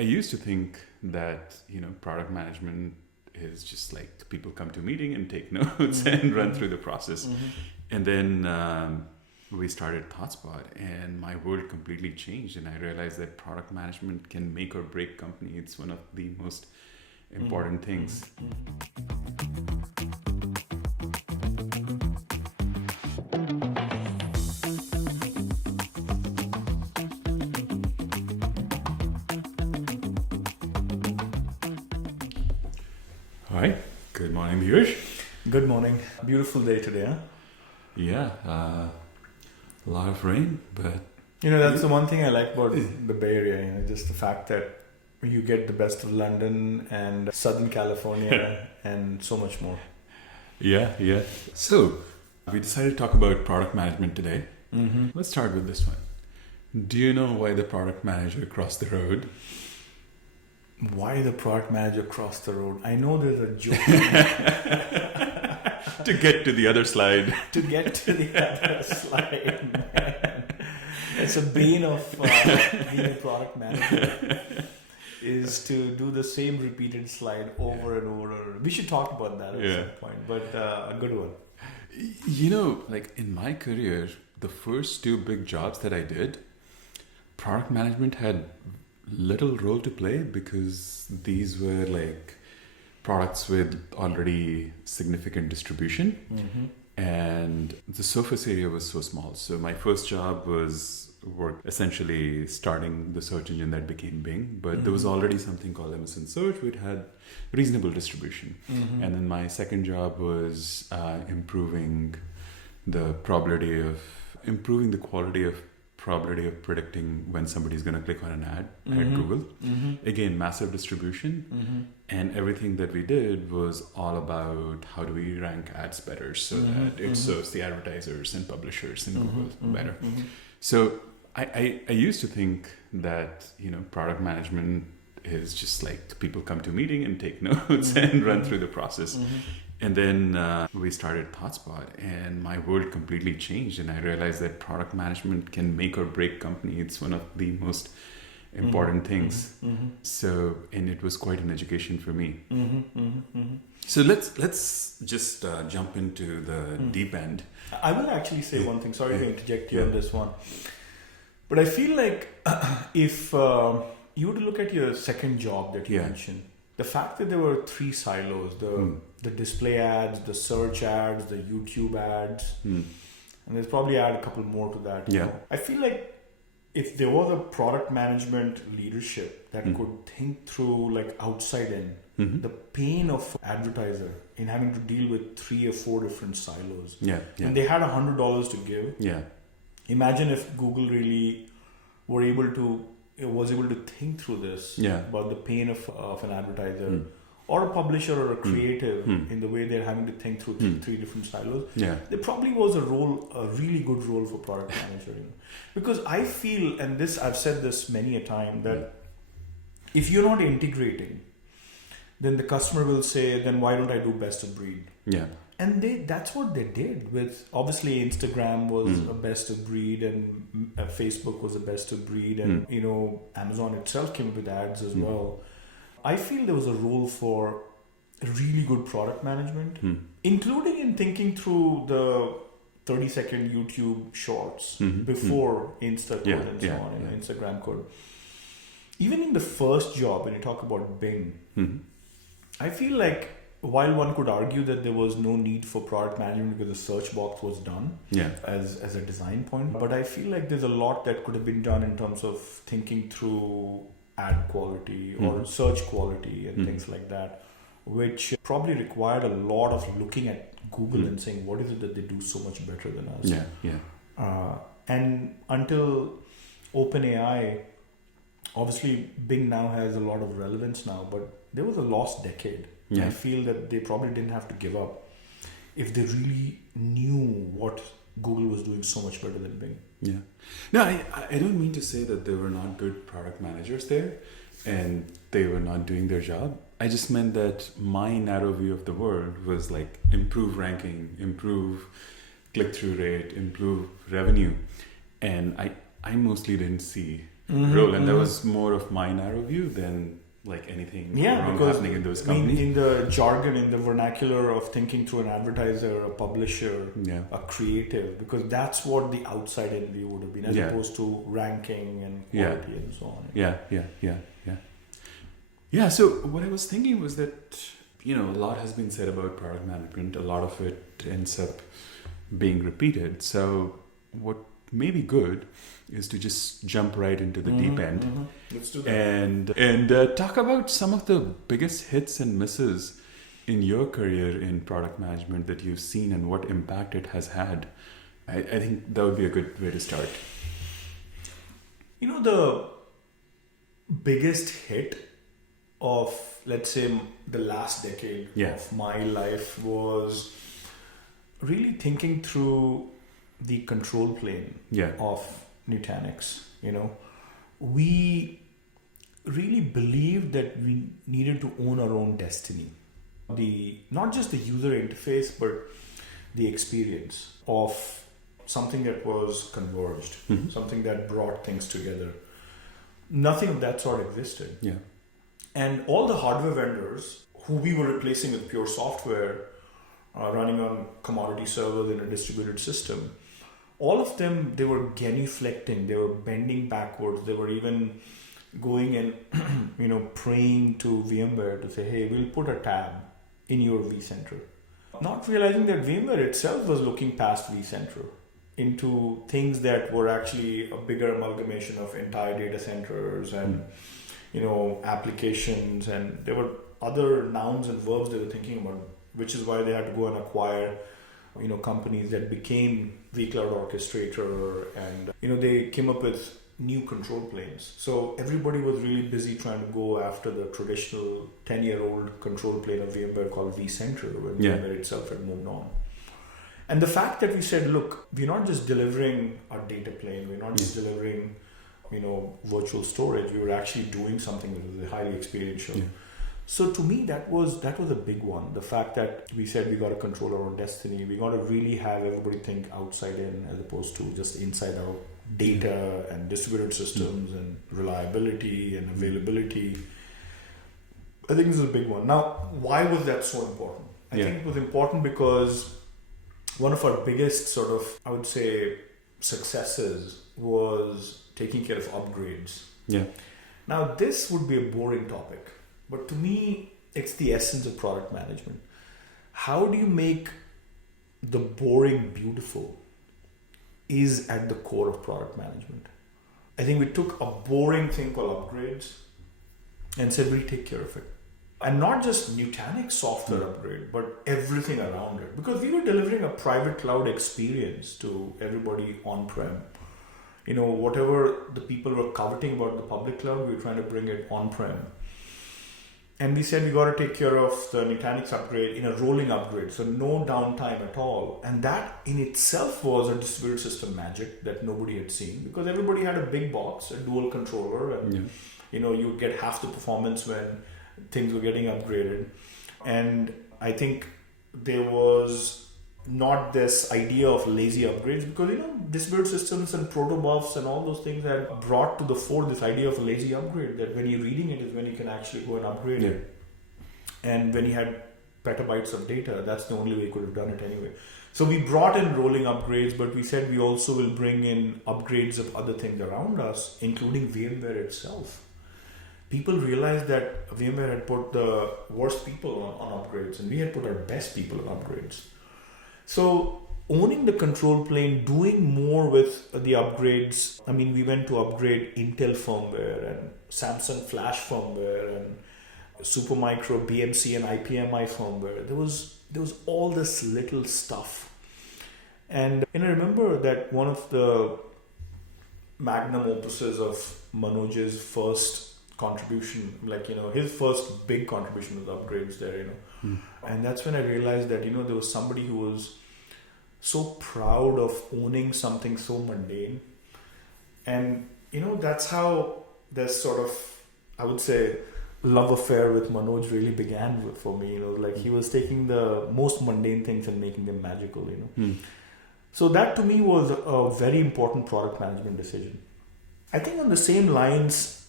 I used to think that, product management is just like people come to a meeting and take notes and run through the process. And then we started ThoughtSpot and my world completely changed. And I realized that product management can make or break company. It's one of the most important things. Hi, good morning, Dheeraj. Good morning. Beautiful day today, huh? Yeah, a lot of rain, but... that's the one thing I like about the Bay Area, just the fact that you get the best of London and Southern California and so much more. Yeah. So, we decided to talk about product management today. Let's start with this one. Do you know why the product manager crossed the road? Why the product manager crossed the road? I know there's a joke. To get to the other slide. To get to the other slide, man. It's a bane of being a product manager is to do the same repeated slide over and over. We should talk about that at some point, but a good one. Like in my career, the first two big jobs that I did, product management had little role to play because these were like products with already significant distribution and the surface area was so small. So my first job was essentially starting the search engine that became Bing, but there was already something called Amazon Search which had reasonable distribution. And then my second job was improving the quality of probability of predicting when somebody's going to click on an ad at Google. Again, massive distribution. And everything that we did was all about how do we rank ads better so that it serves the advertisers and publishers in Google better. So I used to think that, product management is just like people come to a meeting and take notes and run through the process. And then we started ThoughtSpot and my world completely changed. And I realized that product management can make or break company. It's one of the most important things. So, and it was quite an education for me. So let's just jump into the deep end. I will actually say one thing. Sorry to interject you on this one. But I feel like if you were to look at your second job that you mentioned, the fact that there were three silos, the display ads, the search ads, the YouTube ads, and there's probably add a couple more to that. I feel like if there was a product management leadership that could think through like outside in, the pain of advertiser in having to deal with 3 or 4 different silos, and they had $100 to give. Imagine if Google really was able to think through this about the pain of an advertiser or a publisher or a creative in the way they're having to think through 3 different silos. There probably was a really good role for product manager. Because I feel, and this I've said this many a time, that if you're not integrating, then the customer will say, then why don't I do best of breed? And that's what they did with, obviously Instagram was a best of breed and Facebook was a best of breed and Amazon itself came up with ads as well. I feel there was a role for really good product management, including in thinking through the 30-second YouTube shorts before Insta code and so on, Instagram code. Even in the first job, when you talk about Bing, I feel like while one could argue that there was no need for product management because the search box was done as a design point, but I feel like there's a lot that could have been done in terms of thinking through ad quality or search quality and things like that, which probably required a lot of looking at Google and saying, what is it that they do so much better than us? And until OpenAI, obviously Bing now has a lot of relevance now, but there was a lost decade. I feel that they probably didn't have to give up if they really knew what Google was doing so much better than Bing. No, I don't mean to say that there were not good product managers there and they were not doing their job. I just meant that my narrow view of the world was like improve ranking, improve click-through rate, improve revenue. And I mostly didn't see role, and that was more of my narrow view than like anything wrong happening in those companies. In the jargon, in the vernacular of thinking through an advertiser, a publisher, a creative, because that's what the outside in view would have been, as opposed to ranking and quality and so on. Yeah, so what I was thinking was that, a lot has been said about product management. A lot of it ends up being repeated. So what may be good is to just jump right into the deep end. Let's do that. And talk about some of the biggest hits and misses in your career in product management that you've seen and what impact it has had. I think that would be a good way to start. The biggest hit of, let's say, the last decade of my life was really thinking through the control plane of Nutanix. We really believed that we needed to own our own destiny. Not just the user interface, but the experience of something that was converged, something that brought things together. Nothing of that sort existed. Yeah. And all the hardware vendors who we were replacing with pure software, running on commodity servers in a distributed system, all of them, they were genuflecting, they were bending backwards, they were even going and praying to VMware to say, hey, we'll put a tab in your vCenter. Not realizing that VMware itself was looking past vCenter into things that were actually a bigger amalgamation of entire data centers and applications, and there were other nouns and verbs they were thinking about, which is why they had to go and acquire companies that became vCloud Orchestrator, and they came up with new control planes. So everybody was really busy trying to go after the traditional 10-year-old control plane of VMware called vCenter, when VMware itself had moved on. And the fact that we said, look, we're not just delivering a data plane, we're not just delivering virtual storage, we were actually doing something that was highly experiential. So to me, that was a big one. The fact that we said we got to control our own destiny, we got to really have everybody think outside in as opposed to just inside out. Data and distributed systems and reliability and availability. I think this is a big one. Now, why was that so important? I think it was important because one of our biggest sort of, I would say, successes was taking care of upgrades. Yeah. Now, this would be a boring topic, but to me, it's the essence of product management. How do you make the boring beautiful is at the core of product management. I think we took a boring thing called upgrades and said we'll take care of it. And not just Nutanix software upgrade, but everything around it. Because we were delivering a private cloud experience to everybody on-prem. Whatever the people were coveting about the public cloud, we were trying to bring it on-prem. And we said we got to take care of the Nutanix upgrade in a rolling upgrade, so no downtime at all. And that in itself was a distributed system magic that nobody had seen, because everybody had a big box, a dual controller, and you get half the performance when things were getting upgraded. And I think there was not this idea of lazy upgrades, because distributed systems and protobufs and all those things had brought to the fore this idea of a lazy upgrade, that when you're reading it is when you can actually go and upgrade it. And when you had petabytes of data, that's the only way you could have done it anyway. So we brought in rolling upgrades, but we said we also will bring in upgrades of other things around us, including VMware itself. People realized that VMware had put the worst people on upgrades, and we had put our best people on upgrades. So owning the control plane, doing more with the upgrades. I mean, we went to upgrade Intel firmware and Samsung Flash firmware and Supermicro BMC and IPMI firmware. There was all this little stuff. And I remember that one of the magnum opuses of Manoj's first contribution, his first big contribution was upgrades there, And that's when I realized that, there was somebody who was so proud of owning something so mundane. And, that's how this sort of, I would say, love affair with Manoj really began for me. He was taking the most mundane things and making them magical, So that to me was a very important product management decision. I think on the same lines,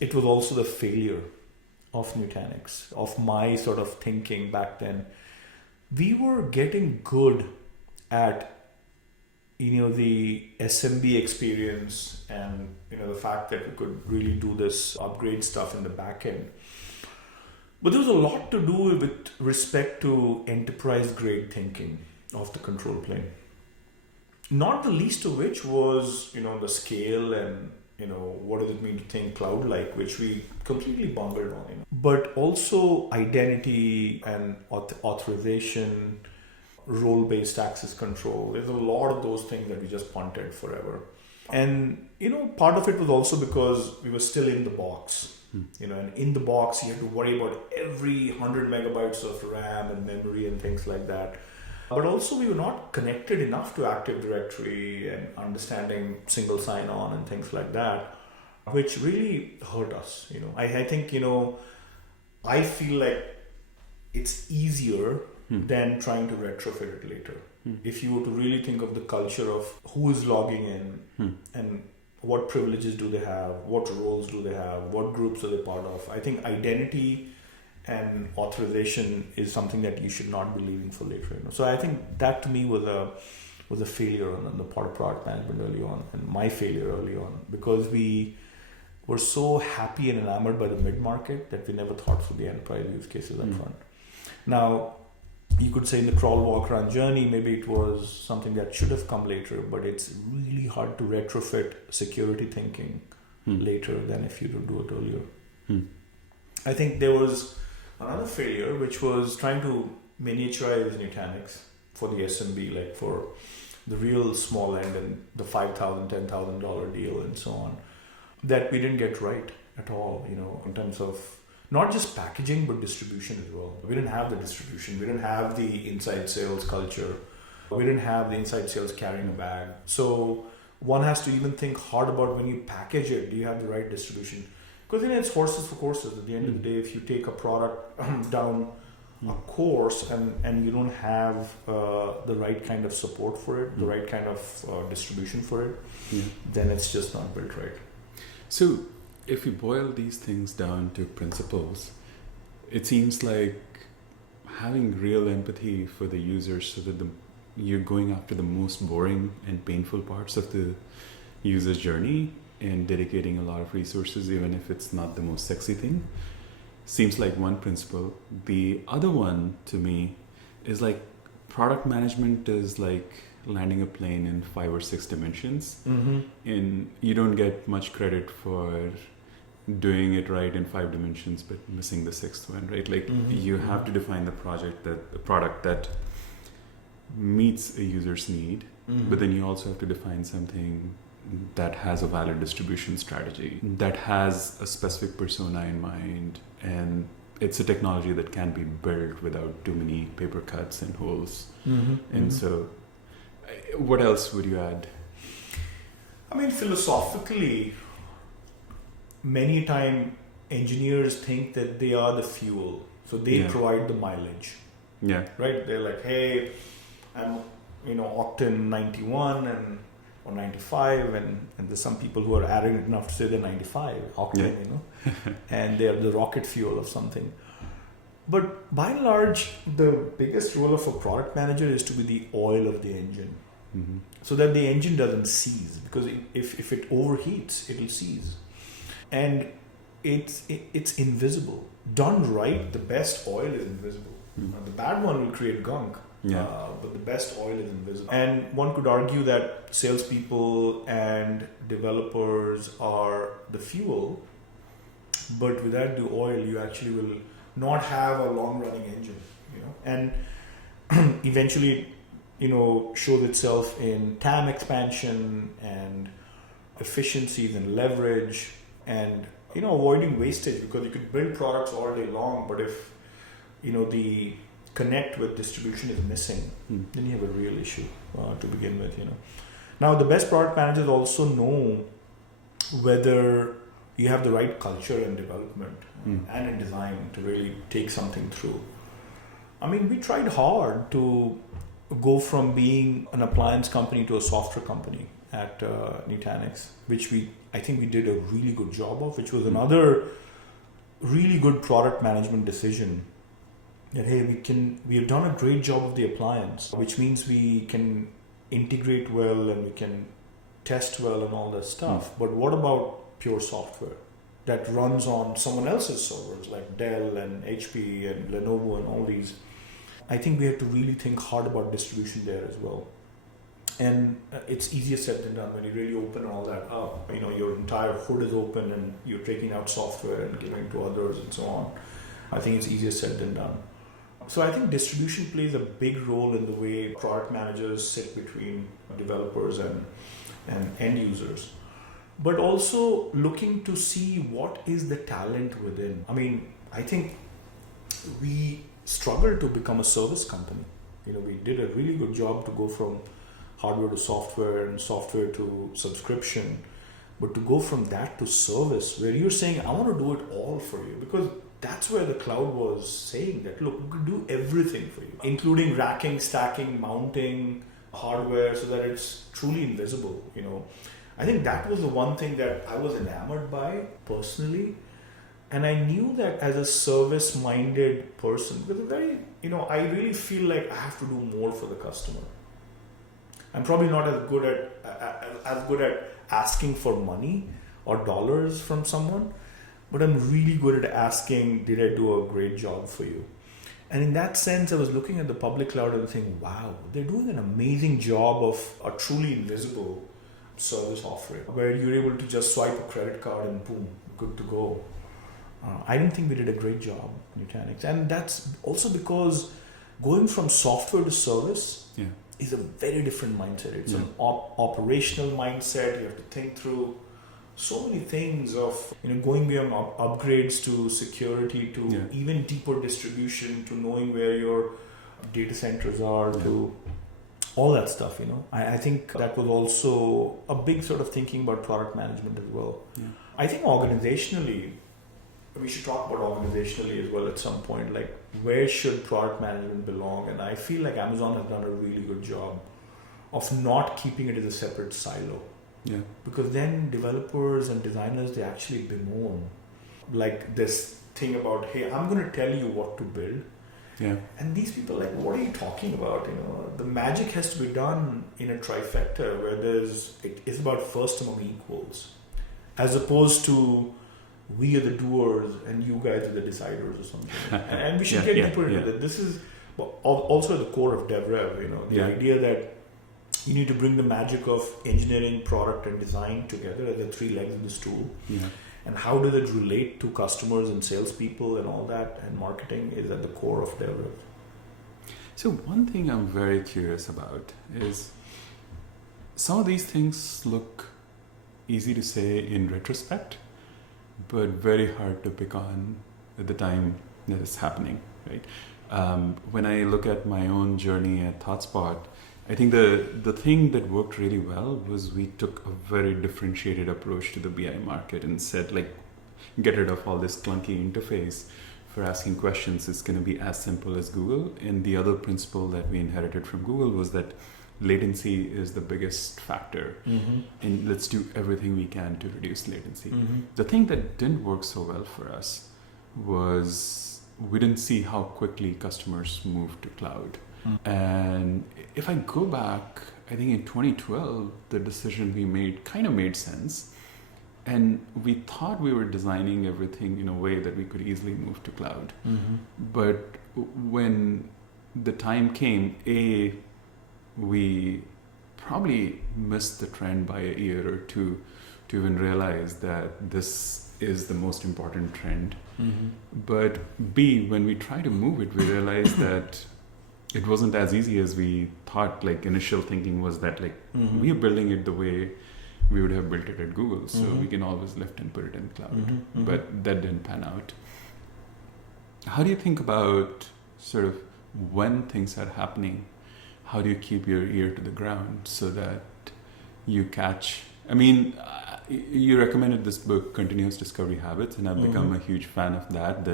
it was also the failure of Nutanix, of my sort of thinking back then. We were getting good at the SMB experience and the fact that we could really do this upgrade stuff in the back end. But there was a lot to do with respect to enterprise grade thinking of the control plane. Not the least of which was the scale and what does it mean to think cloud like, which we completely bungled on. But also identity and authorization, role-based access control. There's a lot of those things that we just punted forever. And part of it was also because we were still in the box. And in the box you have to worry about every 100 megabytes of RAM and memory and things like that. But also we were not connected enough to Active Directory and understanding single sign-on and things like that, which really hurt us. I think I feel like it's easier than trying to retrofit it later. If you were to really think of the culture of who is logging in and what privileges do they have, what roles do they have, what groups are they part of, I think identity and authorization is something that you should not be leaving for later. So I think that to me was a failure on the part of product management early on, and my failure early on, because we were so happy and enamored by the mid-market that we never thought through the enterprise use cases up front. Now, you could say in the crawl, walk, run journey, maybe it was something that should have come later, but it's really hard to retrofit security thinking later than if you do it earlier. I think there was another failure, which was trying to miniaturize Nutanix for the SMB, like for the real small end and the $5,000, $10,000 deal and so on, that we didn't get right at all, in terms of not just packaging, but distribution as well. We didn't have the distribution. We didn't have the inside sales culture. We didn't have the inside sales carrying a bag. So one has to even think hard about when you package it, do you have the right distribution? Because it's horses for courses. At the end of the day, if you take a product down a course and you don't have the right kind of support for it, the right kind of distribution for it, then it's just not built right. So if you boil these things down to principles, it seems like having real empathy for the users so that you're going after the most boring and painful parts of the user's journey and dedicating a lot of resources, even if it's not the most sexy thing, seems like one principle. The other one to me is like product management is like landing a plane in 5 or 6 dimensions, and you don't get much credit for doing it right in 5 dimensions but missing the 6th one, right? Like you have to define the product that meets a user's need, but then you also have to define something that has a valid distribution strategy, that has a specific persona in mind, and it's a technology that can be built without too many paper cuts and holes. So what else would you add? I mean, philosophically, many times engineers think that they are the fuel, so they provide the mileage. Right? They're like, hey, I'm octane 91 or 95, and there's some people who are arrogant enough to say they're 95 octane, and they're the rocket fuel of something. But by and large, the biggest role of a product manager is to be the oil of the engine, so that the engine doesn't seize, because if it overheats, it'll seize. And it's invisible. Done right, the best oil is invisible. The bad one will create gunk, but the best oil is invisible. And one could argue that salespeople and developers are the fuel, but without the oil, you actually will not have a long-running engine. And eventually, shows itself in TAM expansion and efficiencies and leverage, and avoiding wastage, because you could build products all day long, but if the connect with distribution is missing, then you have a real issue to begin with. Now the best product managers also know whether you have the right culture and development and in design to really take something through. I mean, we tried hard to go from being an appliance company to a software company at Nutanix, which we I think we did a really good job of, which was another really good product management decision. That hey, we have done a great job of the appliance, which means we can integrate well and we can test well and all that stuff. But what about pure software that runs on someone else's servers like Dell and HP and Lenovo and all these? I think we had to really think hard about distribution there as well. And it's easier said than done when you really open all that up. Your entire hood is open and you're taking out software and giving it to others and so on. I think it's easier said than done. So I think distribution plays a big role in the way product managers sit between developers and end users. But also looking to see what is the talent within. I think we struggled to become a service company. We did a really good job to go from hardware to software and software to subscription, but to go from that to service, where you're saying, I want to do it all for you, because that's where the cloud was saying that, look, we could do everything for you, including racking, stacking, mounting hardware so that it's truly invisible. I think that was the one thing that I was enamored by personally. And I knew that as a service-minded person, because I really feel like I have to do more for the customer. I'm probably not as good at asking for money or dollars from someone, but I'm really good at asking, did I do a great job for you? And in that sense, I was looking at the public cloud and thinking, wow, they're doing an amazing job of a truly invisible service offering, where you're able to just swipe a credit card and boom, good to go. I didn't think we did a great job, Nutanix. And that's also because going from software to service is a very different mindset. It's an operational mindset. You have to think through so many things of going beyond upgrades to security to even deeper distribution to knowing where your data centers are to all that stuff. I think that was also a big sort of thinking about product management as well. I think organizationally, we should talk about organizationally as well at some point, like where should product management belong? And I feel like Amazon has done a really good job of not keeping it as a separate silo. Because then developers and designers, they actually bemoan like this thing about, hey, I'm going to tell you what to build. And these people are like, what are you talking about? The magic has to be done in a trifecta where it's about first among equals, as opposed to we are the doers and you guys are the deciders or something. And we should get deeper into that. This is also the core of DevRev, the idea that you need to bring the magic of engineering, product, and design together as the three legs of the stool. And how does it relate to customers and salespeople and all that, and marketing is at the core of DevRev. So one thing I'm very curious about is some of these things look easy to say in retrospect, but very hard to pick on at the time that it's happening, right? When I look at my own journey at ThoughtSpot, I think the thing that worked really well was we took a very differentiated approach to the BI market and said, like, get rid of all this clunky interface for asking questions. It's going to be as simple as Google. And the other principle that we inherited from Google was that latency is the biggest factor. And let's do everything we can to reduce latency. The thing that didn't work so well for us was we didn't see how quickly customers moved to cloud. And if I go back, I think in 2012, the decision we made kind of made sense. And we thought we were designing everything in a way that we could easily move to cloud. But when the time came, we probably missed the trend by a year or two to even realize that this is the most important trend. But B, when we try to move it, we realized that it wasn't as easy as we thought. Like, initial thinking was that we are building it the way we would have built it at Google, so we can always lift and put it in cloud. But that didn't pan out. How do you think about sort of when things are happening? How do you keep your ear to the ground so that you catch? I mean, you recommended this book, Continuous Discovery Habits, and I've become a huge fan of that.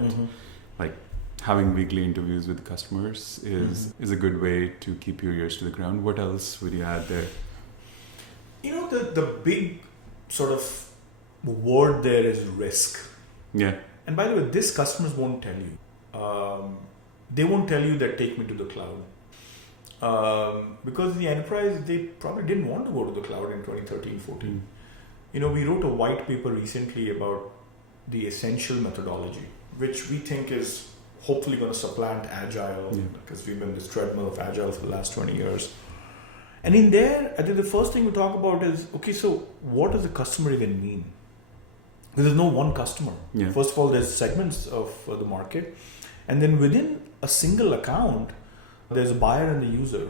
Like, having weekly interviews with customers is a good way to keep your ears to the ground. What else would you add there? The big sort of word there is risk. Yeah. And by the way, this customers won't tell you. They won't tell you that take me to the cloud. Because the enterprise, they probably didn't want to go to the cloud in 2013-14. We wrote a white paper recently about the essential methodology, which we think is hopefully going to supplant Agile, because we've been in this treadmill of Agile for the last 20 years. And in there, I think the first thing we talk about is, okay, so what does the customer even mean? Because there's no one customer. Yeah. First of all, there's segments of the market. And then within a single account, there's a buyer and a user.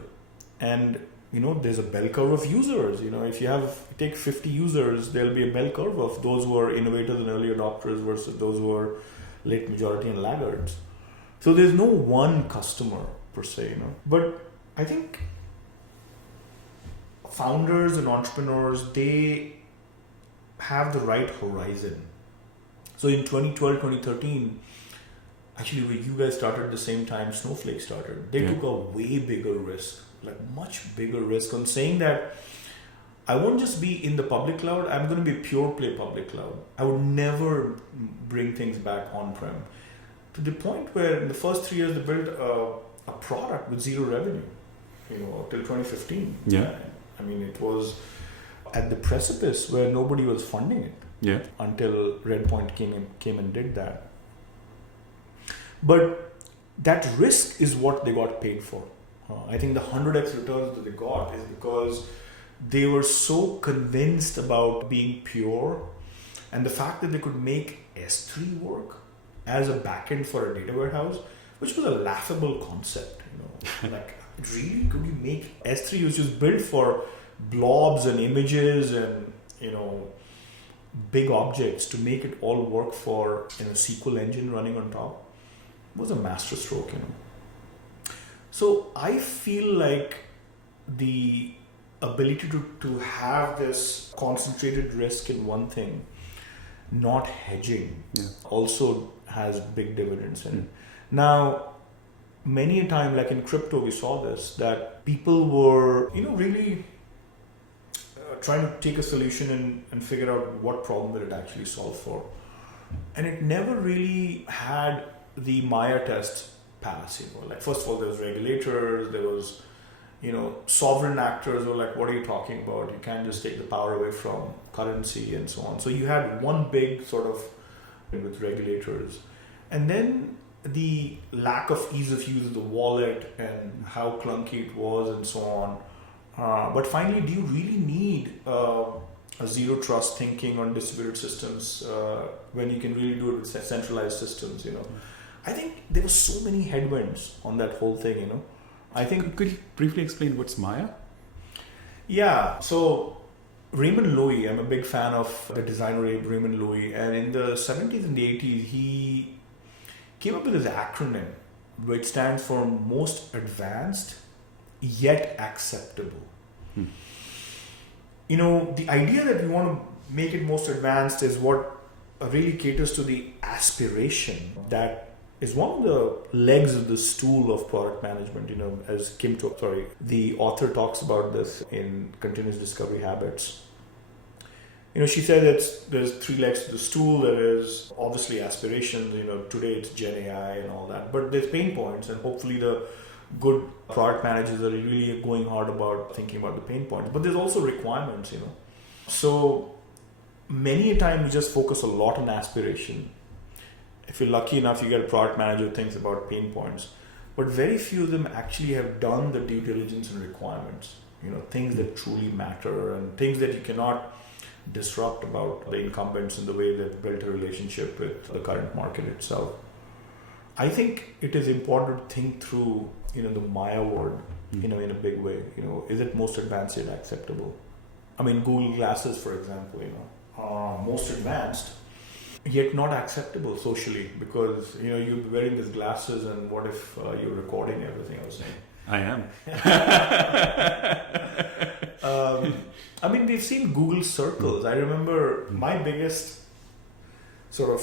And, there's a bell curve of users. If you take 50 users, there'll be a bell curve of those who are innovators and early adopters versus those who are late majority and laggards. So there's no one customer per se, But I think founders and entrepreneurs, they have the right horizon. So in 2012, 2013, actually when you guys started at the same time Snowflake started, they took a way bigger risk, like much bigger risk on saying that I won't just be in the public cloud, I'm going to be a pure play public cloud. I would never bring things back on-prem. To the point where in the first 3 years they built a product with zero revenue, till 2015. Yeah. I mean, it was at the precipice where nobody was funding it. Yeah. Until Redpoint came and did that. But that risk is what they got paid for. I think the 100x returns that they got is because they were so convinced about being pure, and the fact that they could make S3 work as a backend for a data warehouse, which was a laughable concept. Like, really, could you make S3 was just built for blobs and images and big objects to make it all work for a SQL engine running on top? It was a masterstroke. So I feel like the ability to have this concentrated risk in one thing, not hedging, also has big dividends in it. Now, many a time, like in crypto, we saw this, that people were, really trying to take a solution and figure out what problem that it actually solved for. And it never really had the Maya test pass. Like, first of all, there was regulators, there was, sovereign actors were like, what are you talking about? You can't just take the power away from currency and so on. So you had one big sort of with regulators. And then the lack of ease of use of the wallet and how clunky it was and so on. But finally, do you really need a zero trust thinking on distributed systems when you can really do it with centralized systems? I think there were so many headwinds on that whole thing. I think, could you briefly explain what's Maya? Yeah. So Raymond Loewy, I'm a big fan of the designer Raymond Loewy, and in the 70s and the 80s, he came up with this acronym which stands for most advanced yet acceptable. The idea that we want to make it most advanced is what really caters to the aspiration that is one of the legs of the stool of product management, as the author talks about this in Continuous Discovery Habits. She said that there's 3 legs to the stool. There is obviously aspirations, today it's Gen AI and all that, but there's pain points, and hopefully the good product managers are really going hard about thinking about the pain points. But there's also requirements, So many a time we just focus a lot on aspiration. If you're lucky enough, you get a product manager who thinks about pain points. But very few of them actually have done the due diligence and requirements, things that truly matter and things that you cannot disrupt about the incumbents in the way they've built a relationship with the current market itself. I think it is important to think through, the Maya word, in a big way. Is it most advanced yet acceptable? I mean, Google Glasses, for example, are most advanced yet not acceptable socially, because you're wearing these glasses, and what if you're recording everything I was saying? I am. I mean, we've seen Google Circles. I remember my biggest sort of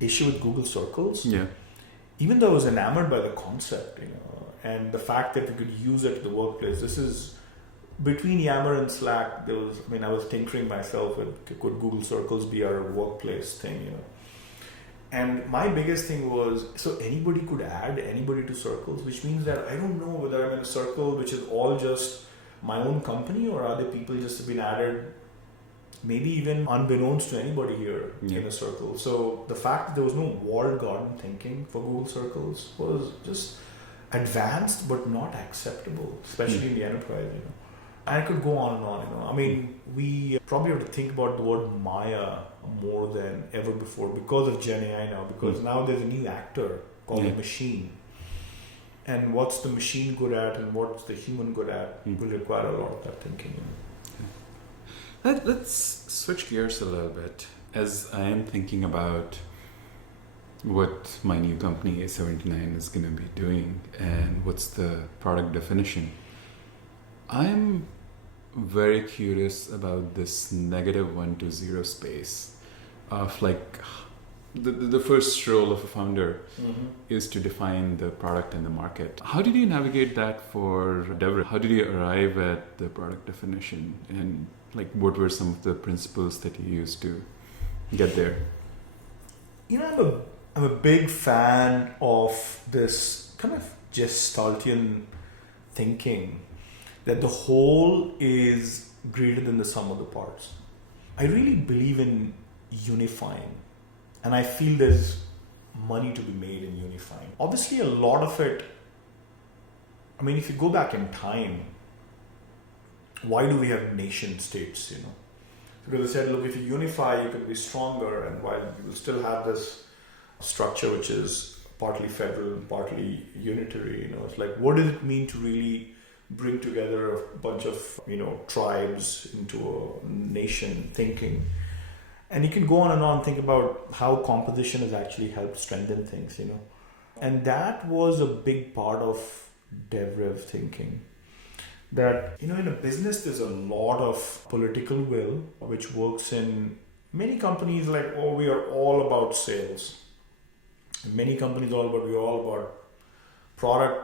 issue with Google Circles. Yeah. Even though I was enamored by the concept, and the fact that we could use it in the workplace. This is between Yammer and Slack, I was tinkering myself with could Google Circles be our workplace thing, And my biggest thing was, so anybody could add anybody to Circles, which means that I don't know whether I'm in a circle which is all just my own company, or are there people just have been added, maybe even unbeknownst to anybody here in a circle. So the fact that there was no walled garden thinking for Google Circles was just advanced but not acceptable, especially in the enterprise, And I could go on and on, we probably have to think about the word Maya more than ever before because of Gen AI now, because now there's a new actor called the machine. And what's the machine good at and what's the human good at will require a lot of that thinking. Let's switch gears a little bit. As I am thinking about what my new company A79 is going to be doing and what's the product definition, I'm very curious about this -1 to 0 space of the first role of a founder is to define the product and the market. How did you navigate that for DevRev? How did you arrive at the product definition, and what were some of the principles that you used to get there? I'm a big fan of this kind of Gestaltian thinking that the whole is greater than the sum of the parts. I really believe in unifying, and I feel there's money to be made in unifying. Obviously, a lot of it, if you go back in time, why do we have nation states, Because they said, look, if you unify, you can be stronger, and while you will still have this structure which is partly federal and partly unitary, it's what does it mean to really bring together a bunch of, tribes into a nation thinking? And you can go on and on, think about how composition has actually helped strengthen things, And that was a big part of DevRev thinking. That, in a business, there's a lot of political will, which works in many companies we are all about sales. In many companies, we're all about product.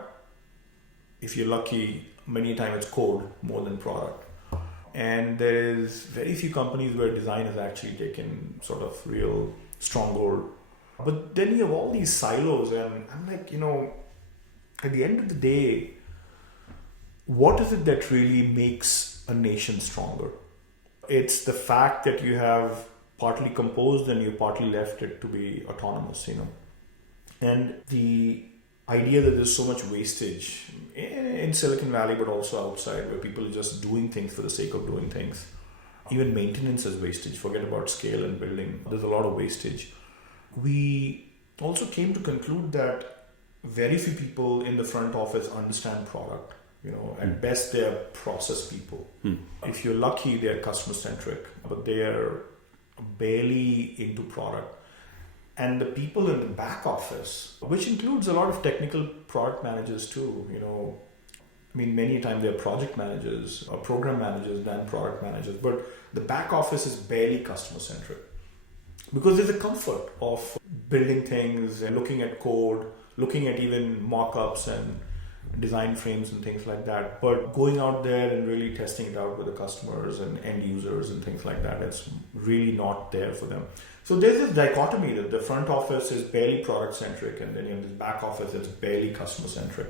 If you're lucky, many times it's code more than product. And there's very few companies where design has actually taken sort of real stronghold. But then you have all these silos, and I'm at the end of the day, what is it that really makes a nation stronger? It's the fact that you have partly composed and you partly left it to be autonomous, And the idea that there's so much wastage in Silicon Valley, but also outside, where people are just doing things for the sake of doing things. Even maintenance is wastage. Forget about scale and building. There's a lot of wastage. We also came to conclude that very few people in the front office understand product. At best, they're process people. If you're lucky, they're customer centric, but they're barely into product. And the people in the back office, which includes a lot of technical product managers too, many times they're project managers or program managers than product managers, but the back office is barely customer centric because there's a comfort of building things and looking at code, looking at even mock-ups and design frames and things like that, but going out there and really testing it out with the customers and end users and things like that, it's really not there for them. So there's this dichotomy that the front office is barely product centric, and then you have this back office that's barely customer centric.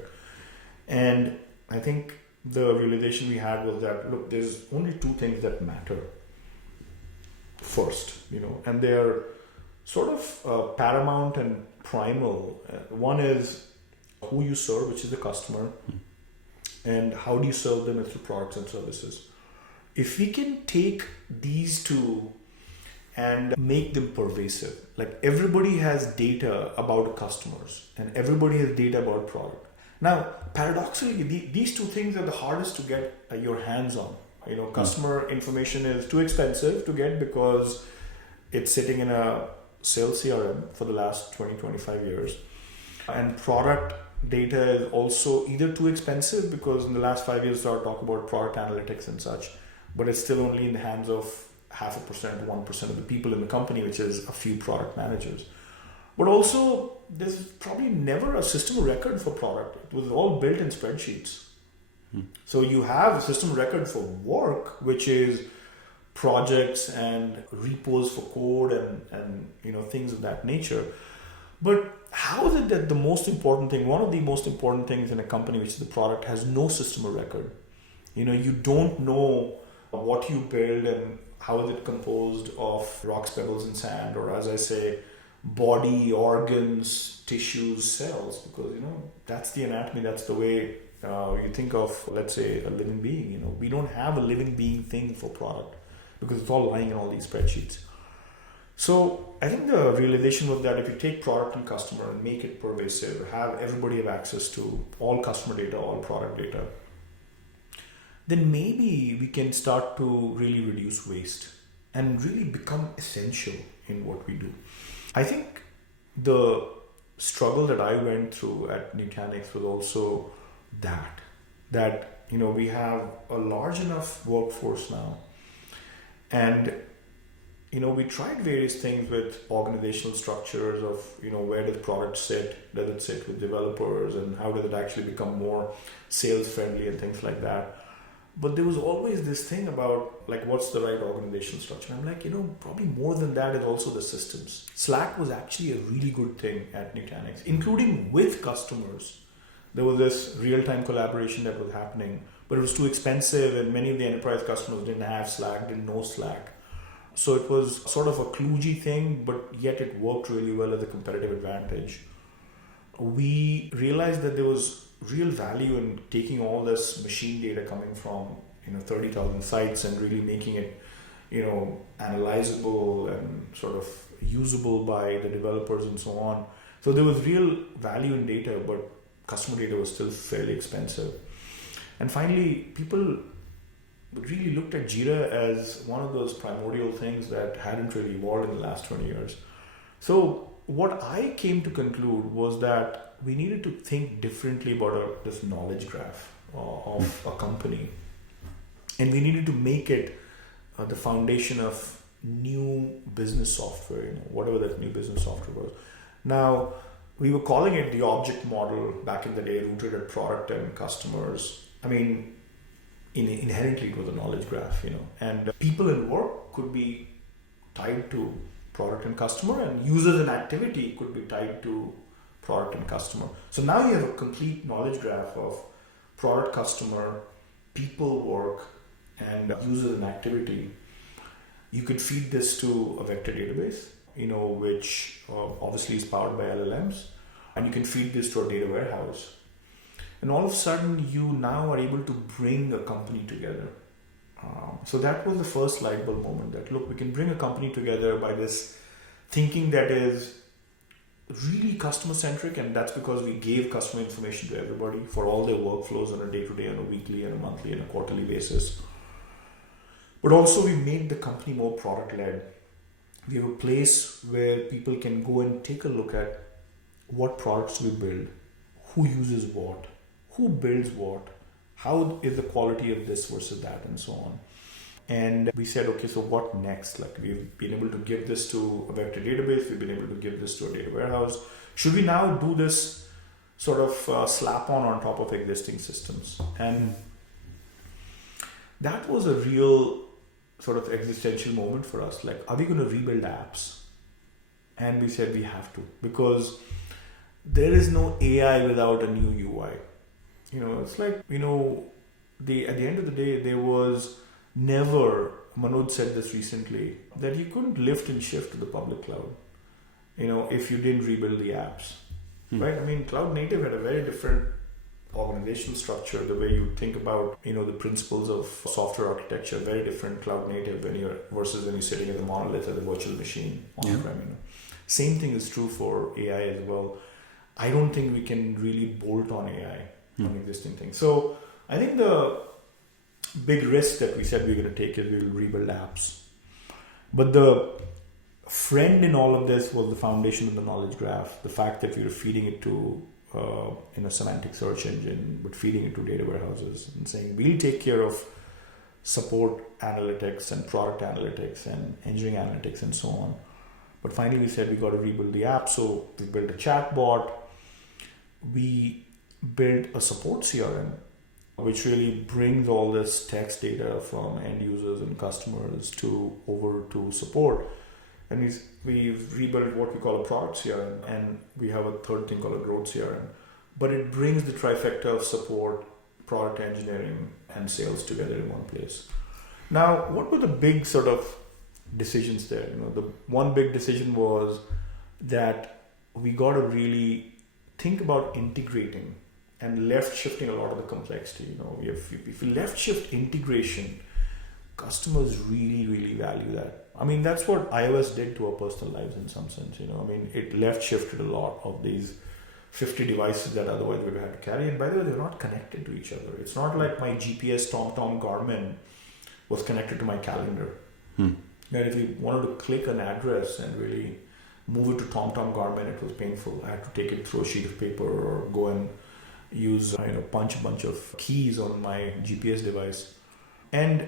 And I think the realization we had was that, look, there's only two things that matter first, and they're sort of paramount and primal. One is who you serve, which is the customer, and how do you serve them through products and services. If we can take these two and make them pervasive, everybody has data about customers and everybody has data about product. Now, paradoxically, these two things are the hardest to get your hands on. Customer information is too expensive to get because it's sitting in a sales CRM for the last 20-25 years. And product data is also either too expensive because in the last 5 years there are talk about product analytics and such, but it's still only in the hands of 0.5%, 1% of the people in the company, which is a few product managers. But also, there's probably never a system of record for product. It was all built in spreadsheets. So you have a system of record for work, which is projects and repos for code and things of that nature. But how is it that the most important thing, one of the most important things in a company, which is the product, has no system of record? You don't know what you build and how is it composed of rocks, pebbles, and sand, or as I say, body, organs, tissues, cells, because that's the anatomy, that's the way you think of, let's say, a living being. We don't have a living being thing for product because it's all lying in all these spreadsheets. So I think the realization was that if you take product and customer and make it pervasive, have everybody have access to all customer data, all product data, then maybe we can start to really reduce waste and really become essential in what we do. I think the struggle that I went through at Nutanix was also that we have a large enough workforce now, and we tried various things with organizational structures of where does product sit, does it sit with developers, and how does it actually become more sales friendly and things like that. But there was always this thing about what's the right organizational structure. I'm like, probably more than that is also the systems. Slack was actually a really good thing at Nutanix, including with customers. There was this real-time collaboration that was happening, but it was too expensive and many of the enterprise customers didn't have Slack, didn't know Slack. So it was sort of a kludgy thing, but yet it worked really well as a competitive advantage. We realized that there was real value in taking all this machine data coming from 30,000 sites and really making it analyzable and sort of usable by the developers and so on. So there was real value in data, but customer data was still fairly expensive. And finally, people really looked at Jira as one of those primordial things that hadn't really evolved in the last 20 years. So what I came to conclude was that we needed to think differently about this knowledge graph of a company. And we needed to make it the foundation of new business software, whatever that new business software was. Now, we were calling it the object model back in the day, rooted at product and customers. I mean, inherently it was a knowledge graph, and people in work could be tied to product and customer, and users and activity could be tied to product and customer. So now you have a complete knowledge graph of product, customer, people, work, and users and activity. You could feed this to a vector database, which obviously is powered by LLMs, and you can feed this to a data warehouse. And all of a sudden, you now are able to bring a company together. So that was the first light bulb moment that, look, we can bring a company together by this thinking that is really customer centric, and that's because we gave customer information to everybody for all their workflows on a day-to-day, on a weekly, and a monthly, and a quarterly basis. But also we made the company more product-led. We have a place where people can go and take a look at what products we build, who uses what, who builds what, how is the quality of this versus that, and so on. And we said, okay, so what next? We've been able to give this to a vector database, we've been able to give this to a data warehouse. Should we now do this sort of slap on top of existing systems? And that was a real sort of existential moment for us. Are we going to rebuild apps? And we said we have to, because there is no AI without a new UI. It's like, at the end of the day, there was never, Manoj said this recently, that you couldn't lift and shift to the public cloud, if you didn't rebuild the apps, right? I mean, cloud native had a very different organizational structure, the way you think about, the principles of software architecture, very different cloud native versus when you're sitting as a monolith as a virtual machine on-prem. Same thing is true for AI as well. I don't think we can really bolt on AI on existing things. So I think the big risk that we said we're going to take is we'll rebuild apps. But the friend in all of this was the foundation of the knowledge graph, the fact that we were feeding it to in a semantic search engine, but feeding it to data warehouses and saying, we'll take care of support analytics and product analytics and engineering analytics and so on. But finally we said we got to rebuild the app. So we built a chatbot. We built a support CRM. which really brings all this text data from end users and customers over to support. And we've rebuilt what we call a product CRM, and we have a third thing called a growth CRM. But it brings the trifecta of support, product engineering, and sales together in one place. Now, what were the big sort of decisions there? The one big decision was that we got to really think about integrating and left shifting a lot of the complexity. If we left shift integration, customers really, really value that. I mean, that's what iOS did to our personal lives in some sense. It left shifted a lot of these 50 devices that otherwise we would have had to carry. And by the way, they're not connected to each other. It's not like my GPS TomTom Garmin was connected to my calendar. And if we wanted to click an address and really move it to TomTom Garmin, it was painful. I had to take it through a sheet of paper or go and use, punch a bunch of keys on my GPS device. And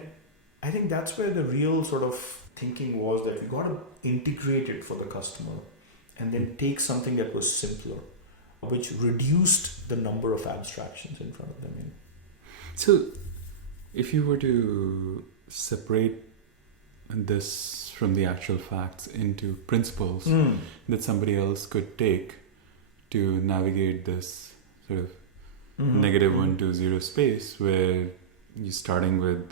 I think that's where the real sort of thinking was, that we got to integrate it for the customer and then take something that was simpler, which reduced the number of abstractions in front of them. So, if you were to separate this from the actual facts into principles that somebody else could take to navigate this sort of -1 to 0 space, where you're starting with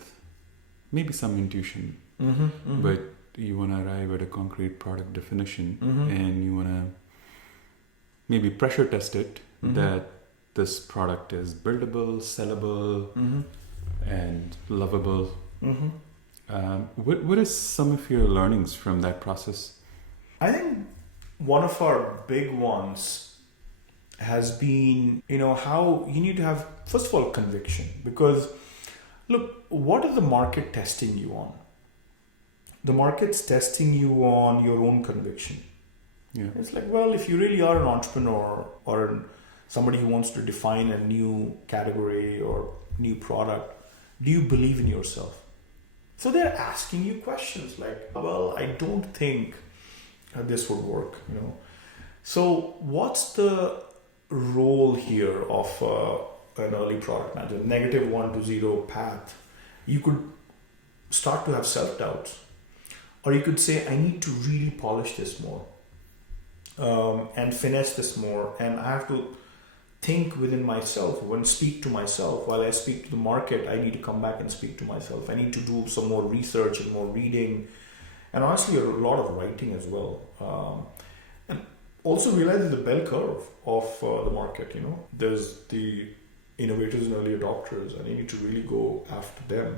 maybe some intuition, but you want to arrive at a concrete product definition, and you want to maybe pressure test it that this product is buildable, sellable, and lovable. What is some of your learnings from that process? I think one of our big ones has been, how you need to have, first of all, conviction. Because, look, what is the market testing you on? The market's testing you on your own conviction. Yeah. It's like, well, if you really are an entrepreneur or somebody who wants to define a new category or new product, do you believe in yourself? So they're asking you questions like, well, I don't think this would work, So what's the role here of an early product manager? -1 to 0 path. You could start to have self-doubts. Or you could say, I need to really polish this more and finesse this more. And I have to think within myself, speak to myself. While I speak to the market, I need to come back and speak to myself. I need to do some more research and more reading, and honestly a lot of writing as well. And also realize the bell curve of the market. There's the innovators and early adopters, and you need to really go after them.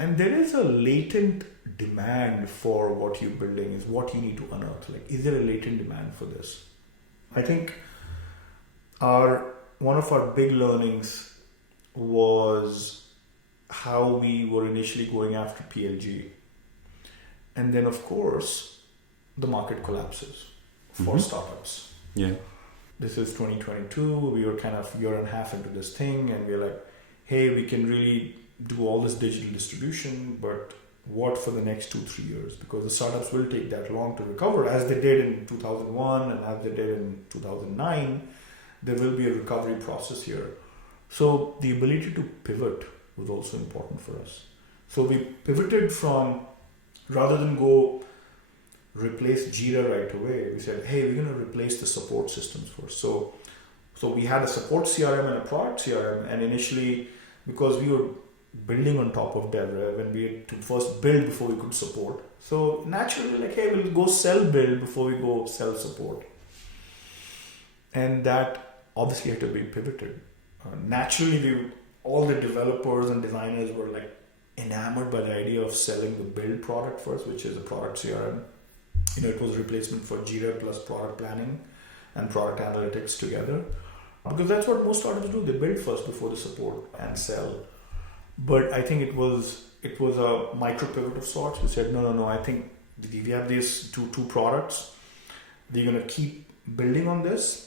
And there is a latent demand for what you're building, is what you need to unearth. Like, is there a latent demand for this? I think one of our big learnings was how we were initially going after PLG. And then, of course, the market collapses for startups. Yeah. This is 2022. We were kind of a year and a half into this thing, and we're like, hey, we can really do all this digital distribution, but what for the next 2-3 years? Because the startups will take that long to recover, as they did in 2001 and as they did in 2009. There will be a recovery process here. So the ability to pivot was also important for us. So we pivoted from, rather than go replace Jira right away, we said, hey, we're going to replace the support systems first. So we had a support CRM and a product CRM, and initially, because we were building on top of DevRev, and we had to first build before we could support. So naturally, like, hey, we'll go sell build before we go sell support. And that obviously had to be pivoted. Naturally, all the developers and designers were like enamored by the idea of selling the build product first, which is a product CRM. It was a replacement for Jira plus product planning and product analytics together. Because that's what most startups do. They build first before they support and sell. But I think it was a micro pivot of sorts. We said, no, I think we have these two products. We're going to keep building on this.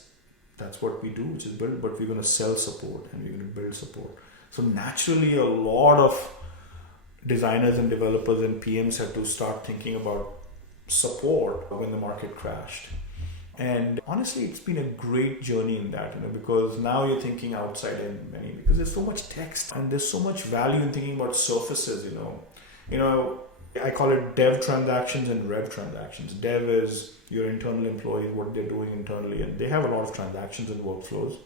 That's what we do, which is build, but we're going to sell support and we're going to build support. So naturally, a lot of designers and developers and PMs had to start thinking about support when the market crashed. And honestly, it's been a great journey in that, because now you're thinking outside in many, because there's so much text and there's so much value in thinking about surfaces, I call it dev transactions and rev transactions. Dev is your internal employees, what they're doing internally, and they have a lot of transactions and workflows.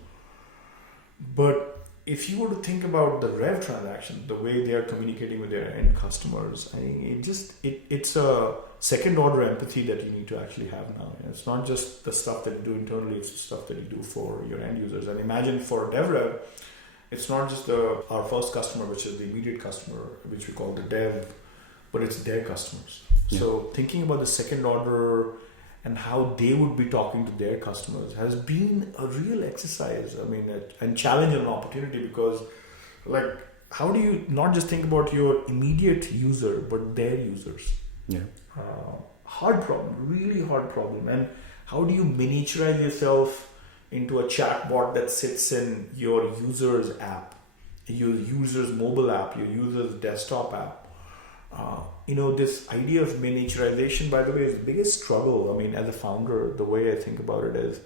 But if you were to think about the rev transaction, the way they are communicating with their end customers, I mean, it's a second order empathy that you need to actually have now. It's not just the stuff that you do internally, it's the stuff that you do for your end users. And imagine for DevRev, it's not just our first customer, which is the immediate customer, which we call the dev, but it's their customers. Yeah. So thinking about the second order and how they would be talking to their customers has been a real exercise. I mean, and challenge and an opportunity, because how do you not just think about your immediate user, but their users? Yeah. Hard problem, really hard problem. And how do you miniaturize yourself into a chatbot that sits in your user's app, your user's mobile app, your user's desktop app? This idea of miniaturization, by the way, is the biggest struggle. I mean, as a founder, the way I think about it is,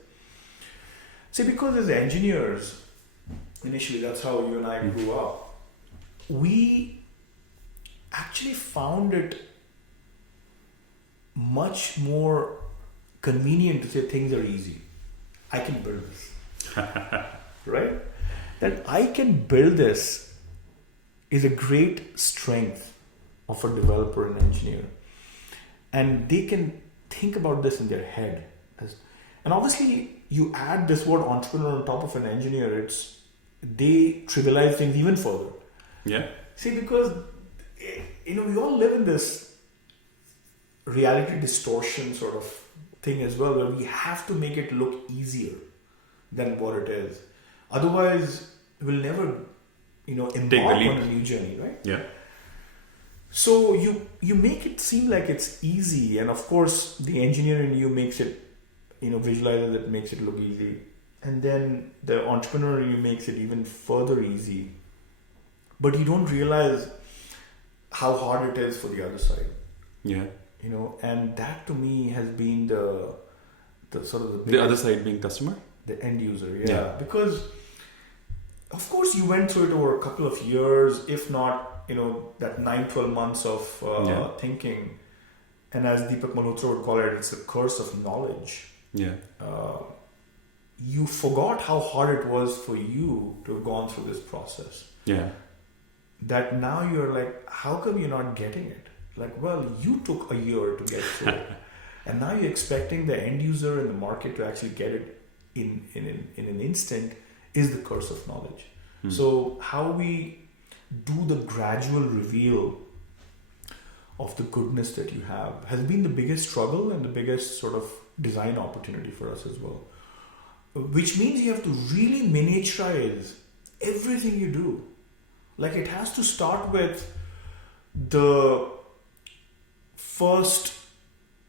because as engineers, initially, that's how you and I grew up, we actually found it much more convenient to say things are easy. I can build this. Right? That I can build this is a great strength of a developer and engineer. And they can think about this in their head. And obviously, you add this word entrepreneur on top of an engineer, they trivialize things even further. Yeah. Because, we all live in this reality distortion sort of thing as well, where we have to make it look easier than what it is. Otherwise, we'll never, embark on a new journey, right? Yeah. So you make it seem like it's easy, and of course the engineer in you makes it, visualizes it, makes it look easy, and then the entrepreneur in you makes it even further easy. But you don't realize how hard it is for the other side. Yeah. And that to me has been the sort of the other side being customer, the end user. Yeah. Because of course you went through it over a couple of years, if not, that 9-12 months of thinking. And as Deepak Malhotra would call it, it's a curse of knowledge. Yeah. You forgot how hard it was for you to have gone through this process. Yeah. That now you're like, how come you're not getting it? Well, you took a year to get through it. And now you're expecting the end user in the market to actually get it in an instant is the curse of knowledge. So how we do the gradual reveal of the goodness that you have has been the biggest struggle and the biggest sort of design opportunity for us as well. Which means you have to really miniaturize everything you do. It has to start with the first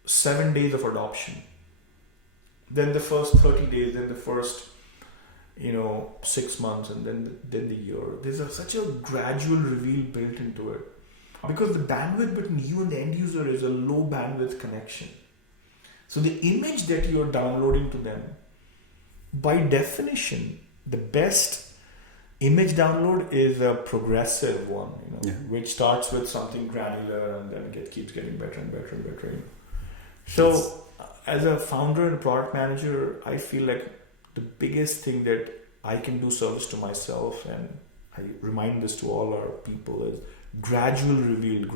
7 days of adoption, then the first 30 days, then the first 6 months, and then the year. There's such a gradual reveal built into it, because the bandwidth between you and the end user is a low bandwidth connection. So the image that you're downloading to them, by definition, the best image download is a progressive one, which starts with something granular and then it keeps getting better and better and better. So as a founder and a product manager, I feel like the biggest thing that I can do service to myself, and I remind this to all our people, is gradual reveal.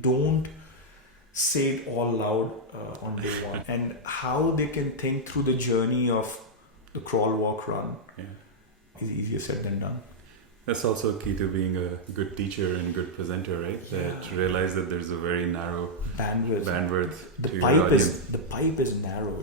Don't say it all loud on day one. And how they can think through the journey of the crawl, walk, run is easier said than done. That's also key to being a good teacher and good presenter, right? That realize that there's a very narrow bandwidth the to pipe your audience. The pipe is narrow,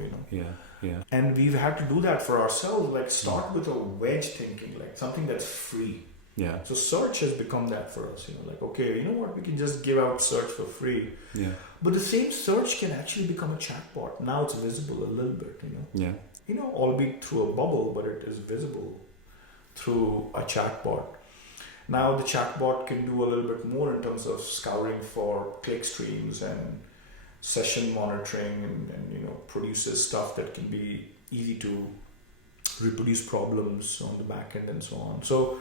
Yeah. And we've had to do that for ourselves. Start with a wedge thinking, something that's free. Yeah. So search has become that for us. Okay, we can just give out search for free. Yeah. But the same search can actually become a chatbot. Now it's visible a little bit. Yeah. Albeit through a bubble, but it is visible through a chatbot. Now the chatbot can do a little bit more in terms of scouring for click streams and session monitoring and produces stuff that can be easy to reproduce problems on the back end and so on. So,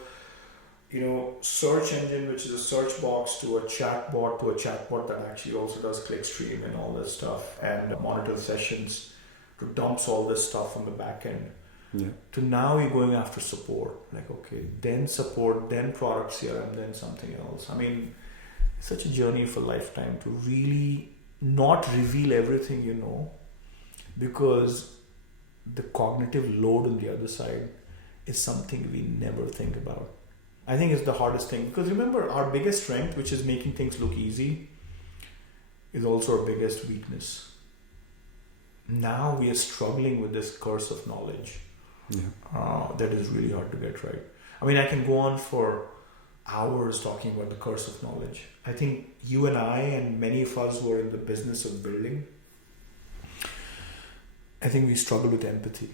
search engine, which is a search box, to a chatbot that actually also does clickstream and all this stuff, and monitor sessions, to dumps all this stuff on the back end. Yeah. To now you're going after support. Like, okay, then support, then product CRM, then something else. I mean, it's such a journey for a lifetime to really not reveal everything you know, because the cognitive load on the other side is something we never think about. I think it's the hardest thing, because remember, our biggest strength, which is making things look easy, is also our biggest weakness. Now we are struggling with this curse of knowledge. Yeah. That is really hard to get right. I mean, I can go on for hours talking about the curse of knowledge. I think you and I and many of us who are in the business of building, I think we struggle with empathy.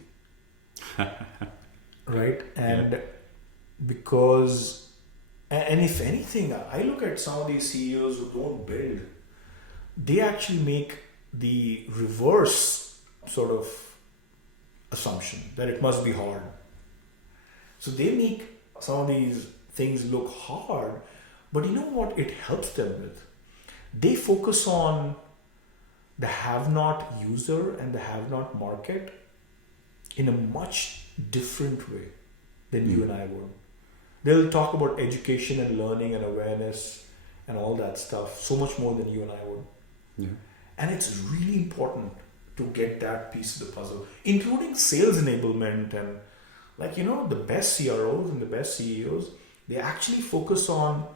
Right? And because, and if anything, I look at some of these CEOs who don't build, they actually make the reverse sort of assumption that it must be hard. So they make some of these things look hard, but you know what it helps them with? They focus on the have-not user and the have-not market in a much different way than you and I would. They'll talk about education and learning and awareness and all that stuff so much more than you and I would. Yeah. And it's really important to get that piece of the puzzle, including sales enablement and the best CROs and the best CEOs, they actually focus on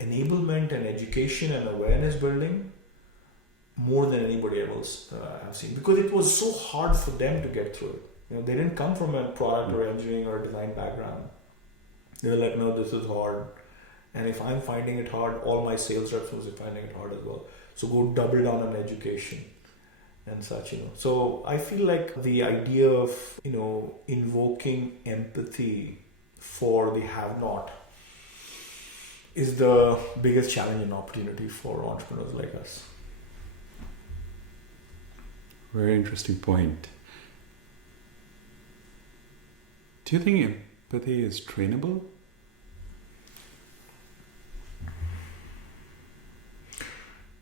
enablement and education and awareness building more than anybody else I've seen, because it was so hard for them to get through it. They didn't come from a product or engineering or design background. They were like, no, this is hard. And if I'm finding it hard, all my sales reps will be finding it hard as well. So go double down on education and such, So I feel like the idea of, invoking empathy for the have-not is the biggest challenge and opportunity for entrepreneurs like us. Very interesting point. Do you think empathy is trainable?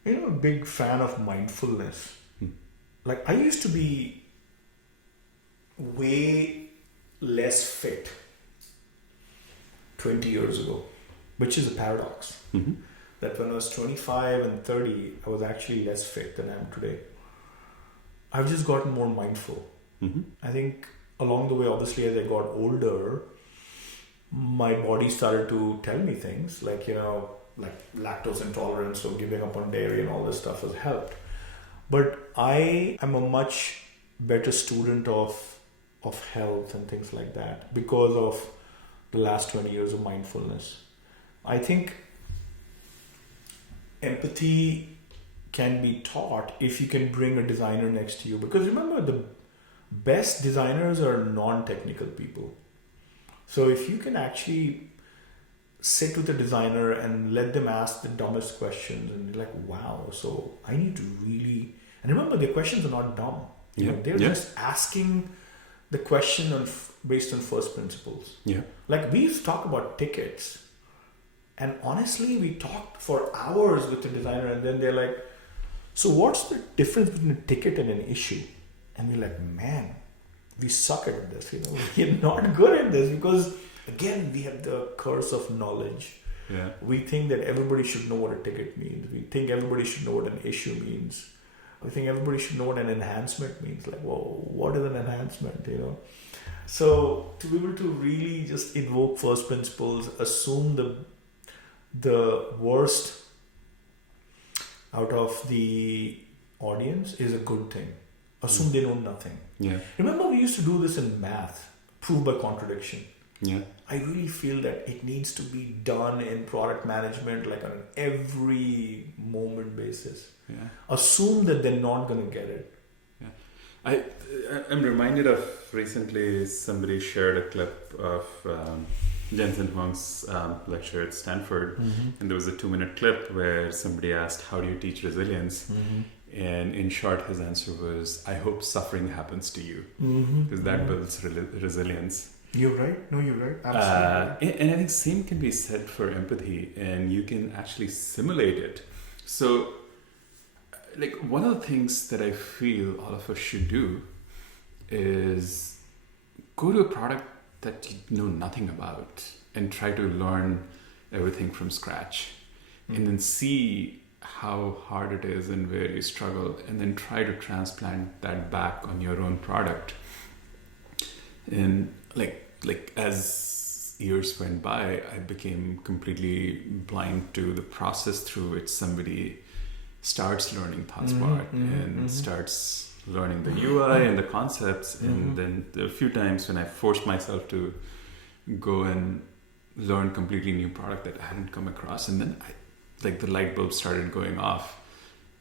A big fan of mindfulness. Like, I used to be way less fit 20 years ago, which is a paradox. Mm-hmm. That when I was 25 and 30, I was actually less fit than I am today. I've just gotten more mindful. Mm-hmm. I think along the way, obviously, as I got older, my body started to tell me things like, like lactose intolerance or giving up on dairy and all this stuff has helped. But I am a much better student of health and things like that because of the last 20 years of mindfulness. I think empathy can be taught if you can bring a designer next to you. Because remember, the best designers are non-technical people. So if you can actually sit with a designer and let them ask the dumbest questions and you're like, wow, so I need to really... And remember, the questions are not dumb. They're just asking the question based on first principles. Yeah. Like, we used to talk about tickets. And honestly, we talked for hours with the designer and then they're like, so what's the difference between a ticket and an issue? And we're like, man, we suck at this. We're not good at this because, again, we have the curse of knowledge. Yeah. We think that everybody should know what a ticket means. We think everybody should know what an issue means. We think everybody should know what an enhancement means. Like, whoa, what is an enhancement, So to be able to really just invoke first principles, assume the worst out of the audience is a good thing. Assume they know nothing. Yeah. Remember, we used to do this in math, prove by contradiction. Yeah. I really feel that it needs to be done in product management, like on an every moment basis. Yeah. Assume that they're not going to get it. Yeah. I'm reminded of recently somebody shared a clip of Jensen Huang's lecture at Stanford, and there was a 2-minute clip where somebody asked, how do you teach resilience? And in short, his answer was, I hope suffering happens to you. Because that builds resilience. You're right. No, you're right. Absolutely. And I think same can be said for empathy, and you can actually simulate it. So, like, one of the things that I feel all of us should do is go to a product that you know nothing about and try to learn everything from scratch, and then see how hard it is and where you struggle, and then try to transplant that back on your own product. And like as years went by, I became completely blind to the process through which somebody starts learning ThoughtSpot and starts learning the UI and the concepts. And then there are a few times when I forced myself to go and learn completely new product that I hadn't come across. And then the light bulb started going off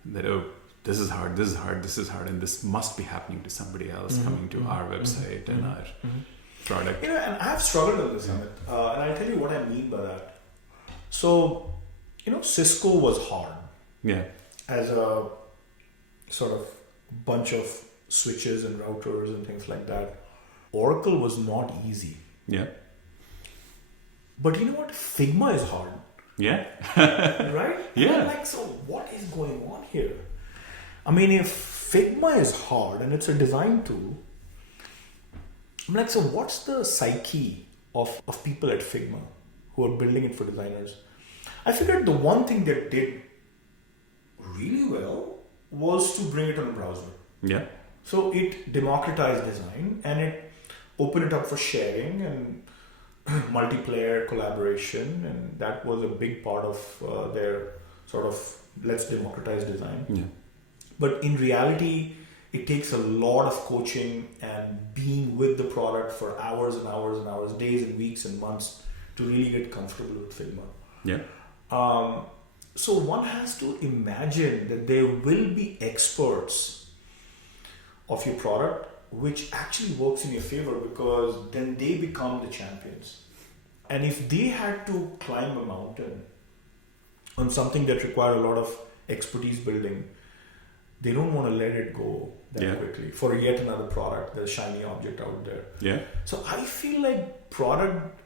that, oh, this is hard, and this must be happening to somebody else coming to our website and our product. And I've struggled with this, Amit. And I'll tell you what I mean by that. So, Cisco was hard. Yeah. As a sort of bunch of switches and routers and things like that. Oracle was not easy. Yeah. But you know what? Figma is hard. Yeah. Right? Yeah. I'm like, so what is going on here? I mean, if Figma is hard and it's a design tool, I'm like, so what's the psyche of people at Figma who are building it for designers? I figured the one thing that did really well was to bring it on the browser. Yeah. So it democratized design and it opened it up for sharing and multiplayer collaboration, and that was a big part of their sort of let's democratize design. Yeah. But in reality, it takes a lot of coaching and being with the product for hours and hours and hours, days and weeks and months to really get comfortable with Figma. Yeah. So one has to imagine that there will be experts of your product which actually works in your favor, because then they become the champions. And if they had to climb a mountain on something that required a lot of expertise building, they don't want to let it go that quickly for yet another product, the shiny object out there. Yeah. So I feel like product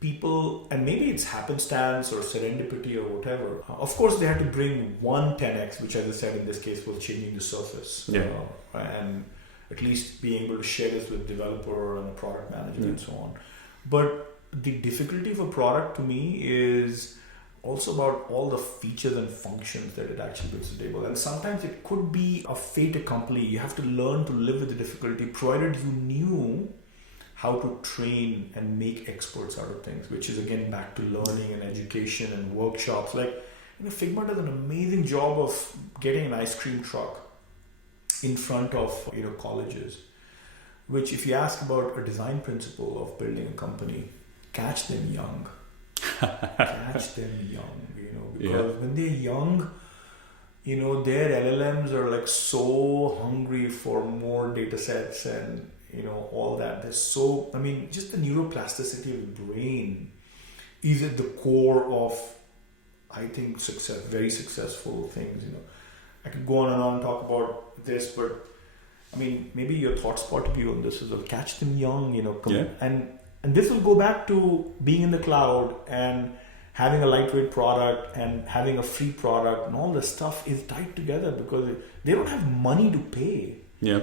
people, and maybe it's happenstance or serendipity or whatever, of course they had to bring one 10x, which as I said in this case was changing the surface. And at least being able to share this with developer and the product manager and so on. But the difficulty of a product to me is also about all the features and functions that it actually brings to the table. And sometimes it could be a fait accompli. You have to learn to live with the difficulty, provided you knew how to train and make experts out of things, which is again back to learning and education and workshops. Figma does an amazing job of getting an ice cream truck in front of colleges, which if you ask about a design principle of building a company, catch them young. Catch them young, because when they're young, their LLMs are like so hungry for more data sets and all that. They're so, just the neuroplasticity of the brain is at the core of, I think, very successful things. I could go on and on and talk about this, but maybe your ThoughtSpot view on this is of catch them young, and this will go back to being in the cloud and having a lightweight product and having a free product, and all this stuff is tied together because they don't have money to pay. Yeah.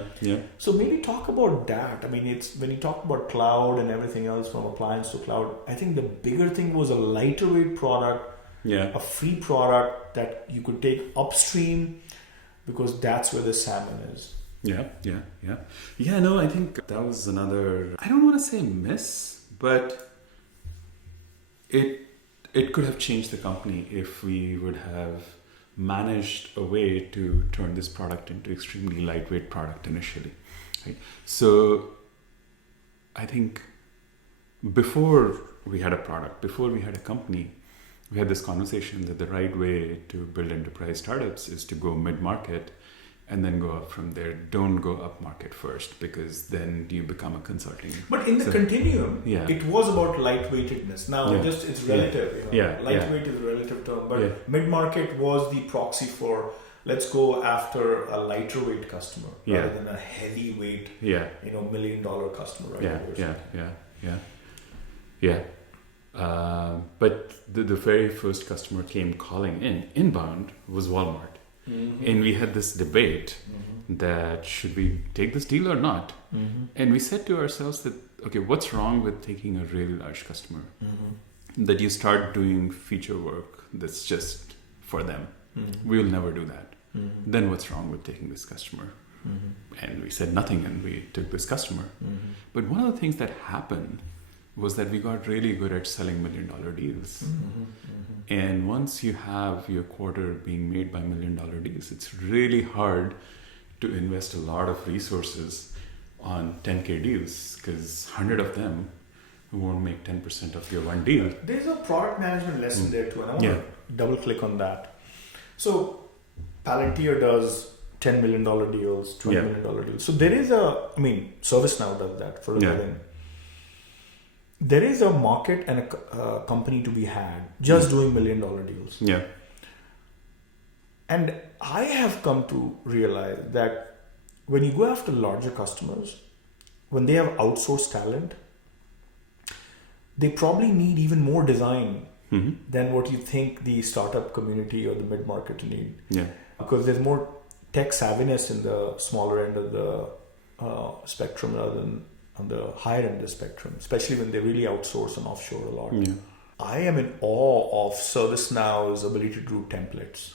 So maybe talk about that. It's when you talk about cloud and everything else from appliance to cloud, I think the bigger thing was a lighter weight product, a free product that you could take upstream, because that's where the salmon is. Yeah, no, I think that was another, I don't want to say miss, but it could have changed the company if we would have managed a way to turn this product into extremely lightweight product initially. Right? So I think before we had a product, before we had a company, we had this conversation that the right way to build enterprise startups is to go mid-market and then go up from there. Don't go up market first, because then you become a consulting. But in the continuum, it was about lightweightedness. Now, it's relative. Lightweight is a relative term, but mid-market was the proxy for let's go after a lighter weight customer rather than a heavyweight, $1 million customer. Right? But the very first customer came calling inbound was Walmart. And we had this debate that should we take this deal or not? And we said to ourselves that, okay, what's wrong with taking a really large customer? That you start doing feature work that's just for them. We will never do that. Then what's wrong with taking this customer? And we said nothing, and we took this customer. But one of the things that happened was that we got really good at selling $1 million deals. And once you have your quarter being made by $1 million deals, it's really hard to invest a lot of resources on 10K deals, because 100 of them won't make 10% of your one deal. There's a product management lesson there too, and I want to double click on that. So Palantir does $10 million deals, $20 million deals. So there is ServiceNow does that for a living. There is a market and a company to be had just doing $1 million deals. Yeah. And I have come to realize that when you go after larger customers, when they have outsourced talent, they probably need even more design than what you think the startup community or the mid-market need. Yeah. Because there's more tech savviness in the smaller end of the spectrum rather than on the higher end of the spectrum, especially when they really outsource and offshore a lot. Yeah. I am in awe of ServiceNow's ability to do templates.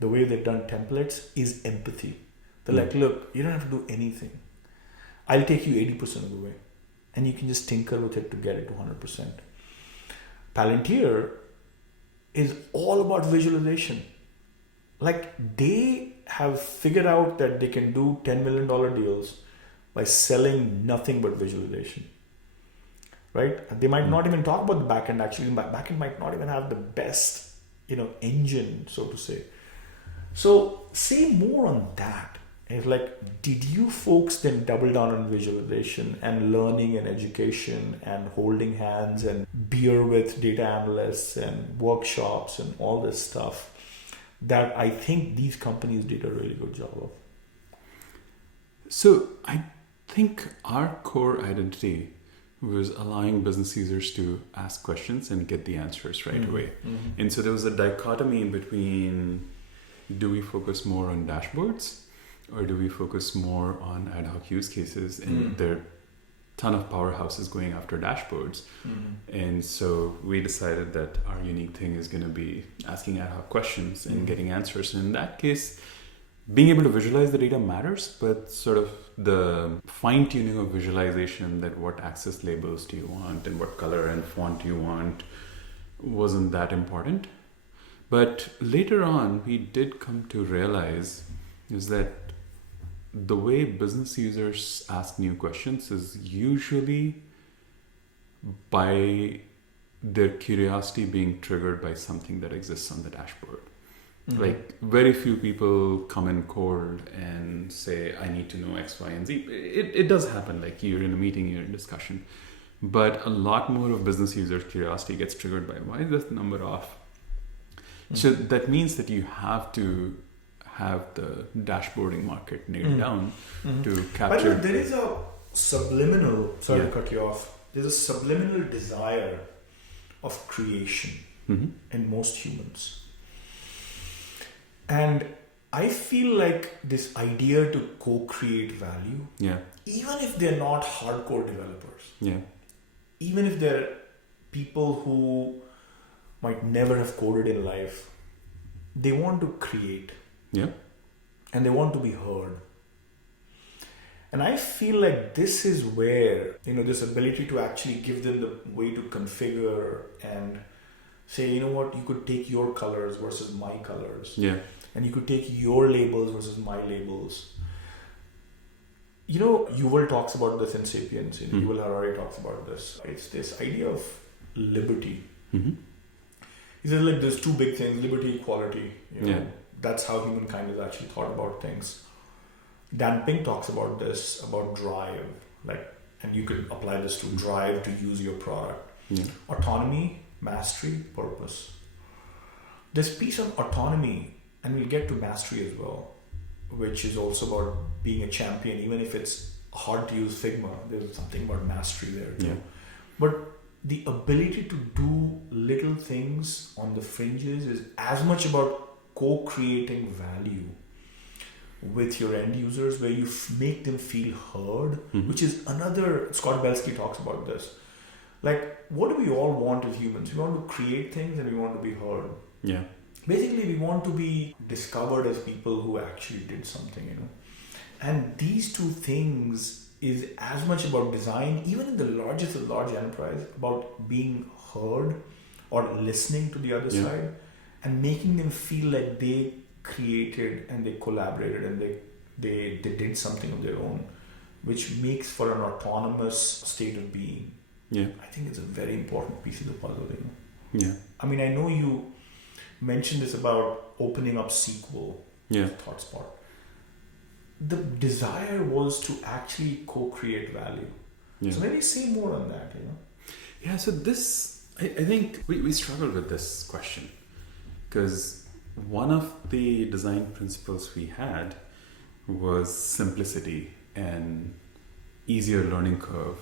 The way they've done templates is empathy. They're like, look, you don't have to do anything. I'll take you 80% of the way. And you can just tinker with it to get it to 100%. Palantir is all about visualization. Like, they have figured out that they can do $10 million deals by selling nothing but visualization. Right? They might not even talk about the backend. Actually, the backend might not even have the best, engine, so to say. So say more on that. It's like, did you folks then double down on visualization and learning and education and holding hands and beer with data analysts and workshops and all this stuff that I think these companies did a really good job of? So I think our core identity was allowing business users to ask questions and get the answers right away. And so there was a dichotomy between, do we focus more on dashboards or do we focus more on ad hoc use cases? And there are a ton of powerhouses going after dashboards. And so we decided that our unique thing is going to be asking ad hoc questions and getting answers. And in that case, being able to visualize the data matters, but sort of the fine tuning of visualization, that what access labels do you want and what color and font you want, wasn't that important. But later on, we did come to realize is that the way business users ask new questions is usually by their curiosity being triggered by something that exists on the dashboard. Like, very few people come in cold and say, I need to know X, Y, and Z. It does happen, like you're in a meeting, you're in discussion. But a lot more of business users' curiosity gets triggered by, why is this number off? So that means that you have to have the dashboarding market nailed down to capture. But there is a subliminal, sorry to cut you off, there's a subliminal desire of creation in most humans. And I feel like this idea to co-create value, even if they're not hardcore developers, even if they're people who might never have coded in life, they want to create. And they want to be heard. And I feel like this is where, this ability to actually give them the way to configure and say, you know what, you could take your colors versus my colors. And you could take your labels versus my labels. Yuval talks about this in Sapiens. Yuval Harari talks about this. It's this idea of liberty. He says, like, there's two big things, liberty, equality. That's how humankind has actually thought about things. Dan Pink talks about this, about drive. And you could apply this to drive to use your product. Autonomy, mastery, purpose. This piece of autonomy and we'll get to mastery as well, which is also about being a champion, even if it's hard to use Figma. There's something about mastery there too. Yeah. But the ability to do little things on the fringes is as much about co-creating value with your end users, where you make them feel heard, which is another, Scott Belsky talks about this. Like, what do we all want as humans? We want to create things and we want to be heard. Yeah. Basically, we want to be discovered as people who actually did something, you know. And these two things is as much about design, even in the largest of large enterprise, about being heard or listening to the other side and making them feel like they created and they collaborated and they did something of their own, which makes for an autonomous state of being. Yeah. I think it's a very important piece of the puzzle, you know. Yeah. I mean, I know you mentioned this about opening up SQL with ThoughtSpot. The desire was to actually co-create value. Yeah. So maybe say more on that, you know. Yeah, so this, I think we struggled with this question because one of the design principles we had was simplicity and easier learning curve,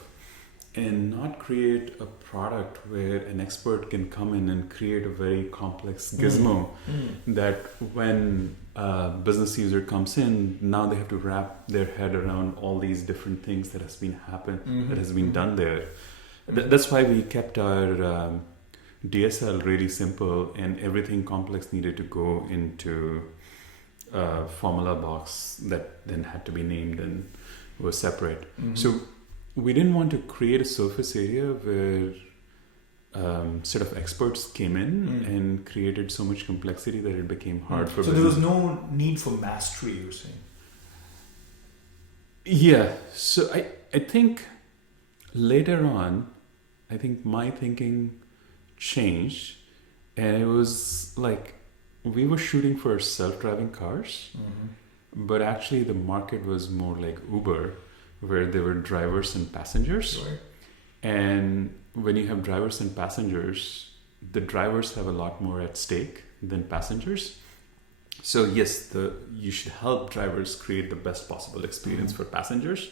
and not create a product where an expert can come in and create a very complex gizmo that when a business user comes in, now they have to wrap their head around all these different things that has been that has been done there. That's why we kept our DSL really simple, and everything complex needed to go into a formula box that then had to be named and was separate. So we didn't want to create a surface area where sort of experts came in and created so much complexity that it became hard for business. There was no need for mastery, you're saying? Yeah. So I think later on, I think my thinking changed, and it was like we were shooting for self-driving cars, but actually the market was more like Uber, where there were drivers and passengers. Right. And when you have drivers and passengers, the drivers have a lot more at stake than passengers. So yes, you should help drivers create the best possible experience for passengers,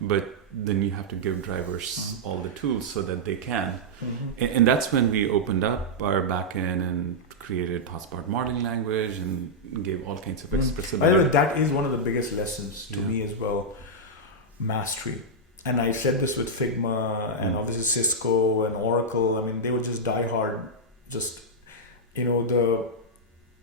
but then you have to give drivers all the tools so that they can. And that's when we opened up our backend and created ThoughtSpot modeling language and gave all kinds of expressibility. By the way, that is one of the biggest lessons to me as well. Mastery. And I said this with Figma and obviously Cisco and Oracle. I mean, they were just diehard, the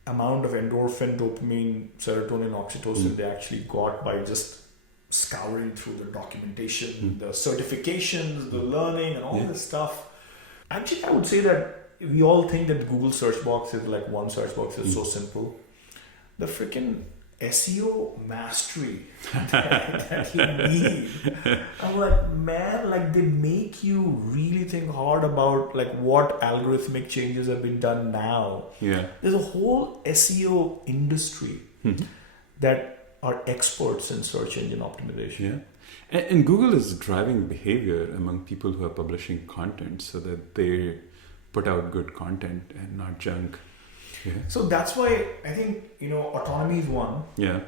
amount of endorphin, dopamine, serotonin, oxytocin they actually got by just scouring through the documentation, the certifications, the learning and all this stuff. Actually, I would say that we all think that Google search box is like one search box is so simple. The freaking SEO mastery that you need. I'm like, man, like they make you really think hard about like what algorithmic changes have been done now. Yeah. There's a whole SEO industry that are experts in search engine optimization. Yeah. And Google is driving behavior among people who are publishing content so that they put out good content and not junk. Yeah. So that's why I think, autonomy is one. Yeah.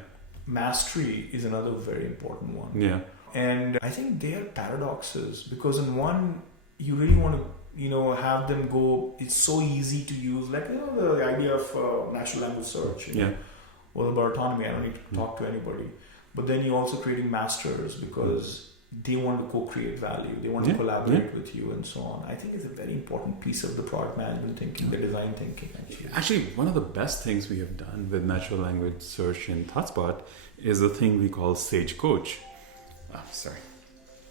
Mastery is another very important one. Yeah. And I think they are paradoxes because in one, you really want to, have them go, it's so easy to use, like, the idea of natural language search. What about autonomy? I don't need to talk to anybody. But then you're also creating masters because they want to co-create value. They want to collaborate with you and so on. I think it's a very important piece of the product management thinking, the design thinking. Actually, one of the best things we have done with natural language search in ThoughtSpot is a thing we call Sage Coach.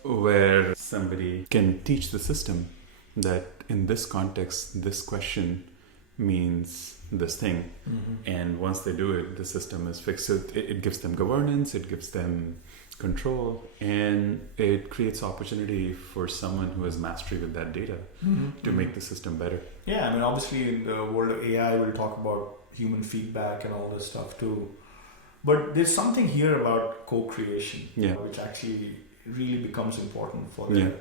Where somebody can teach the system that in this context, this question means this thing. And once they do it, the system is fixed. So it gives them governance, it gives them control, and it creates opportunity for someone who has mastery with that data to make the system better. Yeah, I mean, obviously in the world of AI, we'll talk about human feedback and all this stuff too. But there's something here about co-creation, which actually really becomes important for them.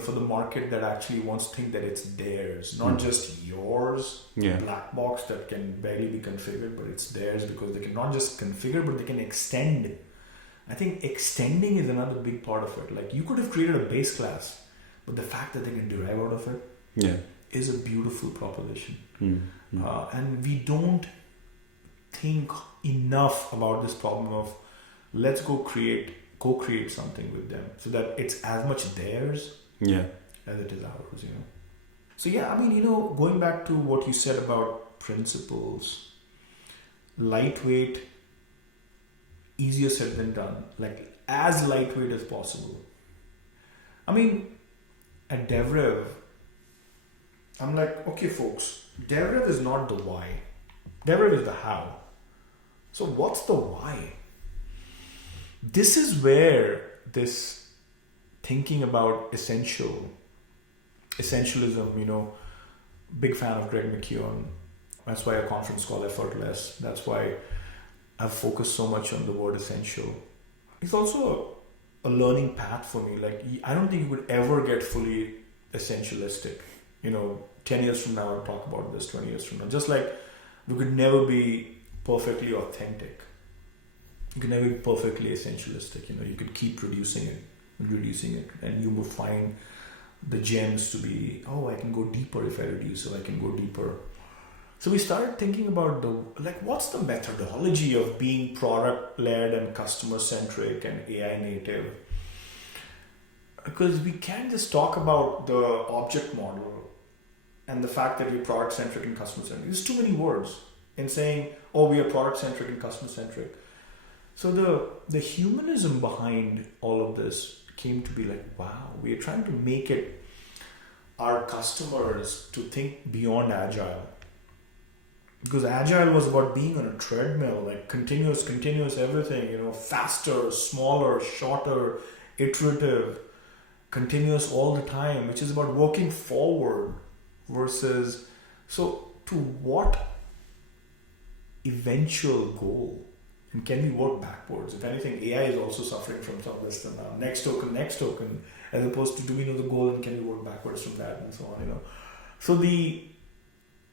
for the market that actually wants to think that it's theirs, not just yours, black box that can barely be configured, but it's theirs because they can not just configure, but they can extend. I think extending is another big part of it. Like, you could have created a base class, but the fact that they can derive out of it is a beautiful proposition. And we don't think enough about this problem of let's co-create something with them so that it's as much theirs as it is ours, So going back to what you said about principles, lightweight, easier said than done, like as lightweight as possible. I mean, at DevRev, I'm like, okay folks, DevRev is not the why. DevRev is the how. So what's the why? This is where this thinking about essentialism, big fan of Greg McKeown. That's why a conference called Effortless. That's why I've focused so much on the word essential. It's also a learning path for me. Like, I don't think you would ever get fully essentialistic. 10 years from now, I'll talk about this, 20 years from now. Just like we could never be perfectly authentic. You can never be perfectly essentialistic. You could keep reducing it, and you will find the gems to be, I can go deeper if I reduce, so I can go deeper. So we started thinking about what's the methodology of being product-led and customer-centric and AI native? Because we can't just talk about the object model and the fact that we're product-centric and customer-centric. There's too many words in saying, we are product-centric and customer-centric. So the humanism behind all of this came to be like, wow, we are trying to make it our customers to think beyond agile. Because agile was about being on a treadmill, like continuous everything, faster, smaller, shorter, iterative, continuous all the time, which is about working forward versus, so to what eventual goal? And can we work backwards? If anything, AI is also suffering from some of this now. Next token, as opposed to do we know the goal and can we work backwards from that and so on, So the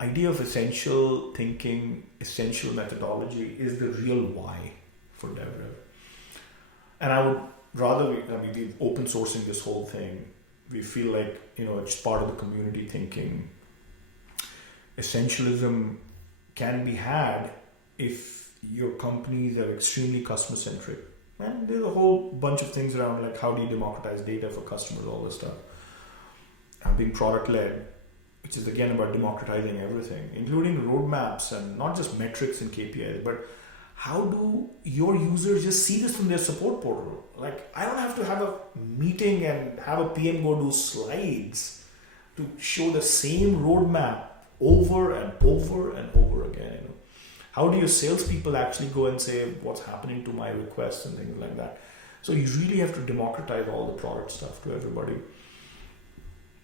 idea of essential thinking, essential methodology is the real why for DevRev. And I would rather, we're open sourcing this whole thing. We feel like, it's part of the community thinking. Essentialism can be had if your companies are extremely customer centric. And there's a whole bunch of things around, like how do you democratize data for customers, all this stuff. Being product led, which is again about democratizing everything, including roadmaps and not just metrics and KPIs, but how do your users just see this from their support portal? Like, I don't have to have a meeting and have a PM go do slides to show the same roadmap over and over and over again. How do your salespeople actually go and say what's happening to my requests and things like that? So you really have to democratize all the product stuff to everybody.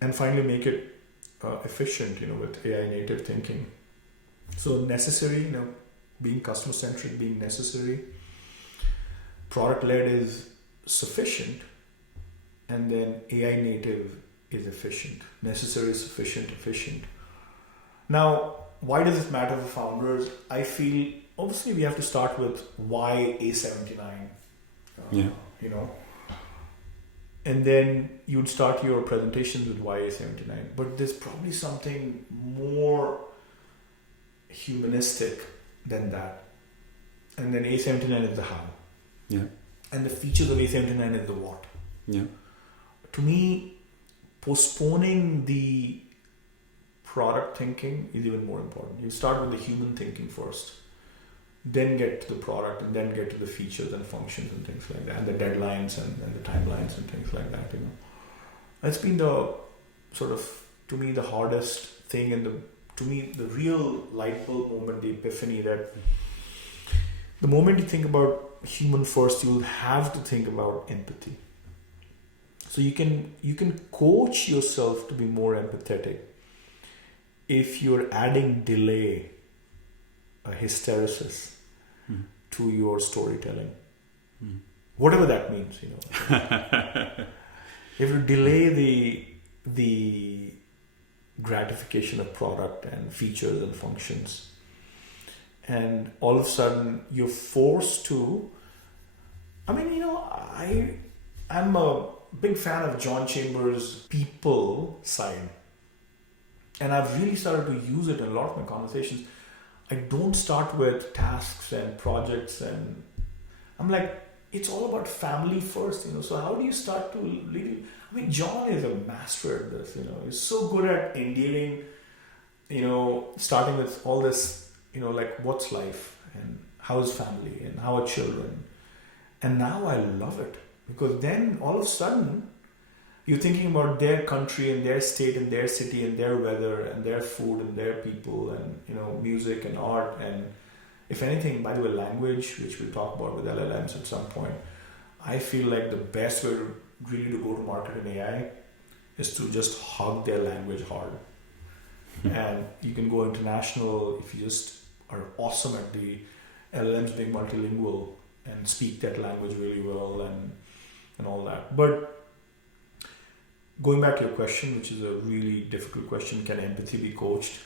And finally make it efficient, with AI native thinking. So necessary, being customer centric, being necessary. Product led is sufficient. And then AI native is efficient. Necessary, sufficient, efficient. Now, why does it matter for founders? I feel obviously we have to start with why A79. And then you'd start your presentations with why A79. But there's probably something more humanistic than that. And then A79 is the how. Yeah. And the features of A79 is the what. Yeah. To me, postponing the product thinking is even more important. You start with the human thinking first, then get to the product, and then get to the features and functions and things like that, and the deadlines and the timelines and things like that. That's been the sort of, to me, the hardest thing, and to me the real light bulb moment, the epiphany, that the moment you think about human first, you'll have to think about empathy. So you can coach yourself to be more empathetic if you're adding delay, a hysteresis, to your storytelling. Whatever that means, You have to delay the gratification of product and features and functions. And all of a sudden you're forced to, I mean, you know, I'm a big fan of John Chambers' people side. And I've really started to use it in a lot of my conversations. I don't start with tasks and projects, and I'm like, it's all about family first, you know. So how do you start to lead? I mean, John is a master at this, you know. He's so good at endearing, you know, starting with all this, you know, like what's life and how's family and how are children. And now I love it, because then all of a sudden you're thinking about their country and their state and their city and their weather and their food and their people and, you know, music and art and, if anything, by the way, language, which we'll talk about with LLMs at some point. I feel like the best way to really to go to market in AI is to just hug their language hard. And you can go international if you just are awesome at the LLMs being multilingual and speak that language really well and all that. But going back to your question, which is a really difficult question, can empathy be coached?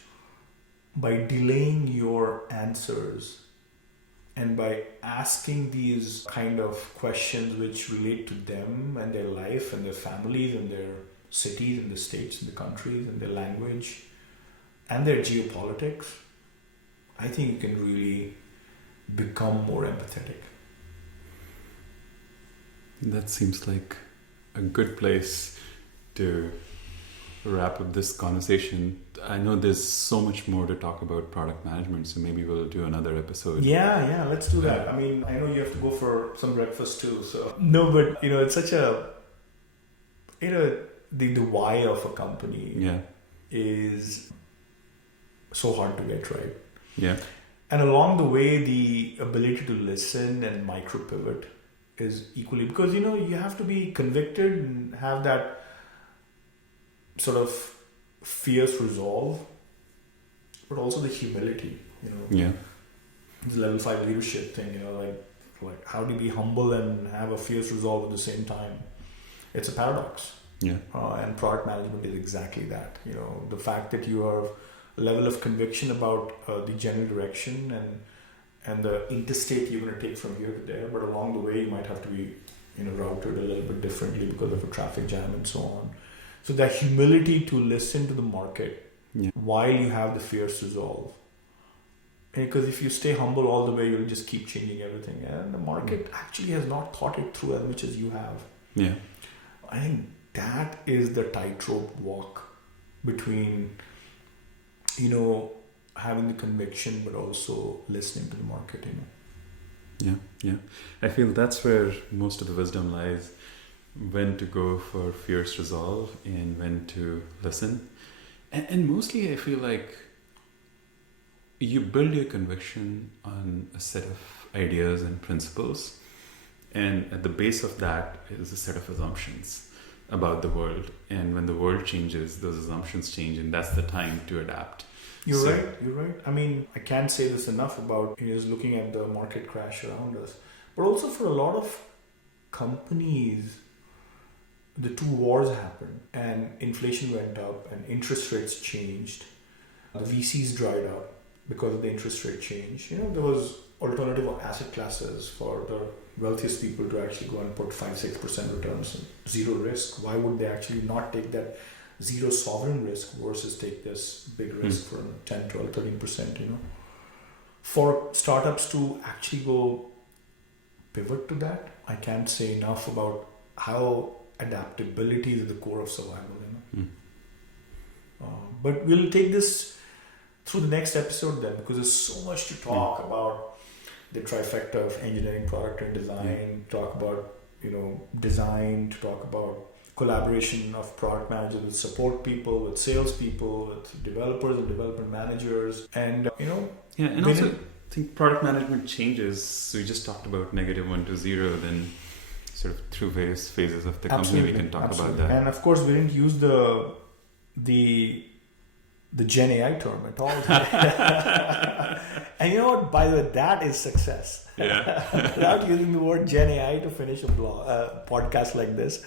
By delaying your answers and by asking these kind of questions which relate to them and their life and their families and their cities and the states and the countries and their language and their geopolitics, I think you can really become more empathetic. That seems like a good place to wrap up this conversation. I know there's so much more to talk about product management, so maybe we'll do another episode. Yeah, let's do that. I mean, I know you have to go for some breakfast too, so no, but you know, it's such a, you know, the why of a company is so hard to get right. Yeah. And along the way, the ability to listen and micro pivot is equally, because, you know, you have to be convicted and have that sort of fierce resolve, but also the humility, you know. Yeah. The level 5 leadership thing, you know, like how do you be humble and have a fierce resolve at the same time? It's a paradox. Yeah. And product management is exactly that. You know, the fact that you have a level of conviction about the general direction and the interstate you're going to take from here to there, but along the way you might have to be, you know, routed a little bit differently because of a traffic jam and so on. So that humility to listen to the market while you have the fierce resolve. Because if you stay humble all the way, you'll just keep changing everything. And the market actually has not thought it through as much as you have. Yeah. I think that is the tightrope walk between, you know, having the conviction but also listening to the market, you know. Yeah. I feel that's where most of the wisdom lies. When to go for fierce resolve and when to listen. And mostly I feel like you build your conviction on a set of ideas and principles, and at the base of that is a set of assumptions about the world. And when the world changes, those assumptions change, and that's the time to adapt. You're right. I mean, I can't say this enough about, you know, just looking at the market crash around us, but also for a lot of companies, the two wars happened and inflation went up and interest rates changed. The VCs dried up because of the interest rate change. You know, there was alternative asset classes for the wealthiest people to actually go and put 5-6% returns and zero risk. Why would they actually not take that zero sovereign risk versus take this big risk for 10, 12, 13%, you know? For startups to actually go pivot to that, I can't say enough about how adaptability is the core of survival, you know. But we'll take this through the next episode then, because there's so much to talk about the trifecta of engineering, product, and design. Talk about, you know, design. To talk about collaboration of product managers with support people, with sales people, with developers and development managers, and you know. Yeah, and also I think product management changes. So we just talked about -1 to 0, then sort of through various phases of the company we can talk about that. And of course we didn't use the Gen AI term at all. And you know what, by the way, that is success. Yeah. Without using the word Gen AI to finish a podcast like this,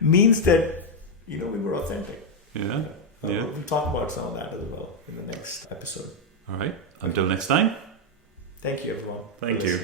means that, we were authentic. Yeah. Yeah. We'll talk about some of that as well in the next episode. All right. Until next time. Thank you, everyone. Thank you.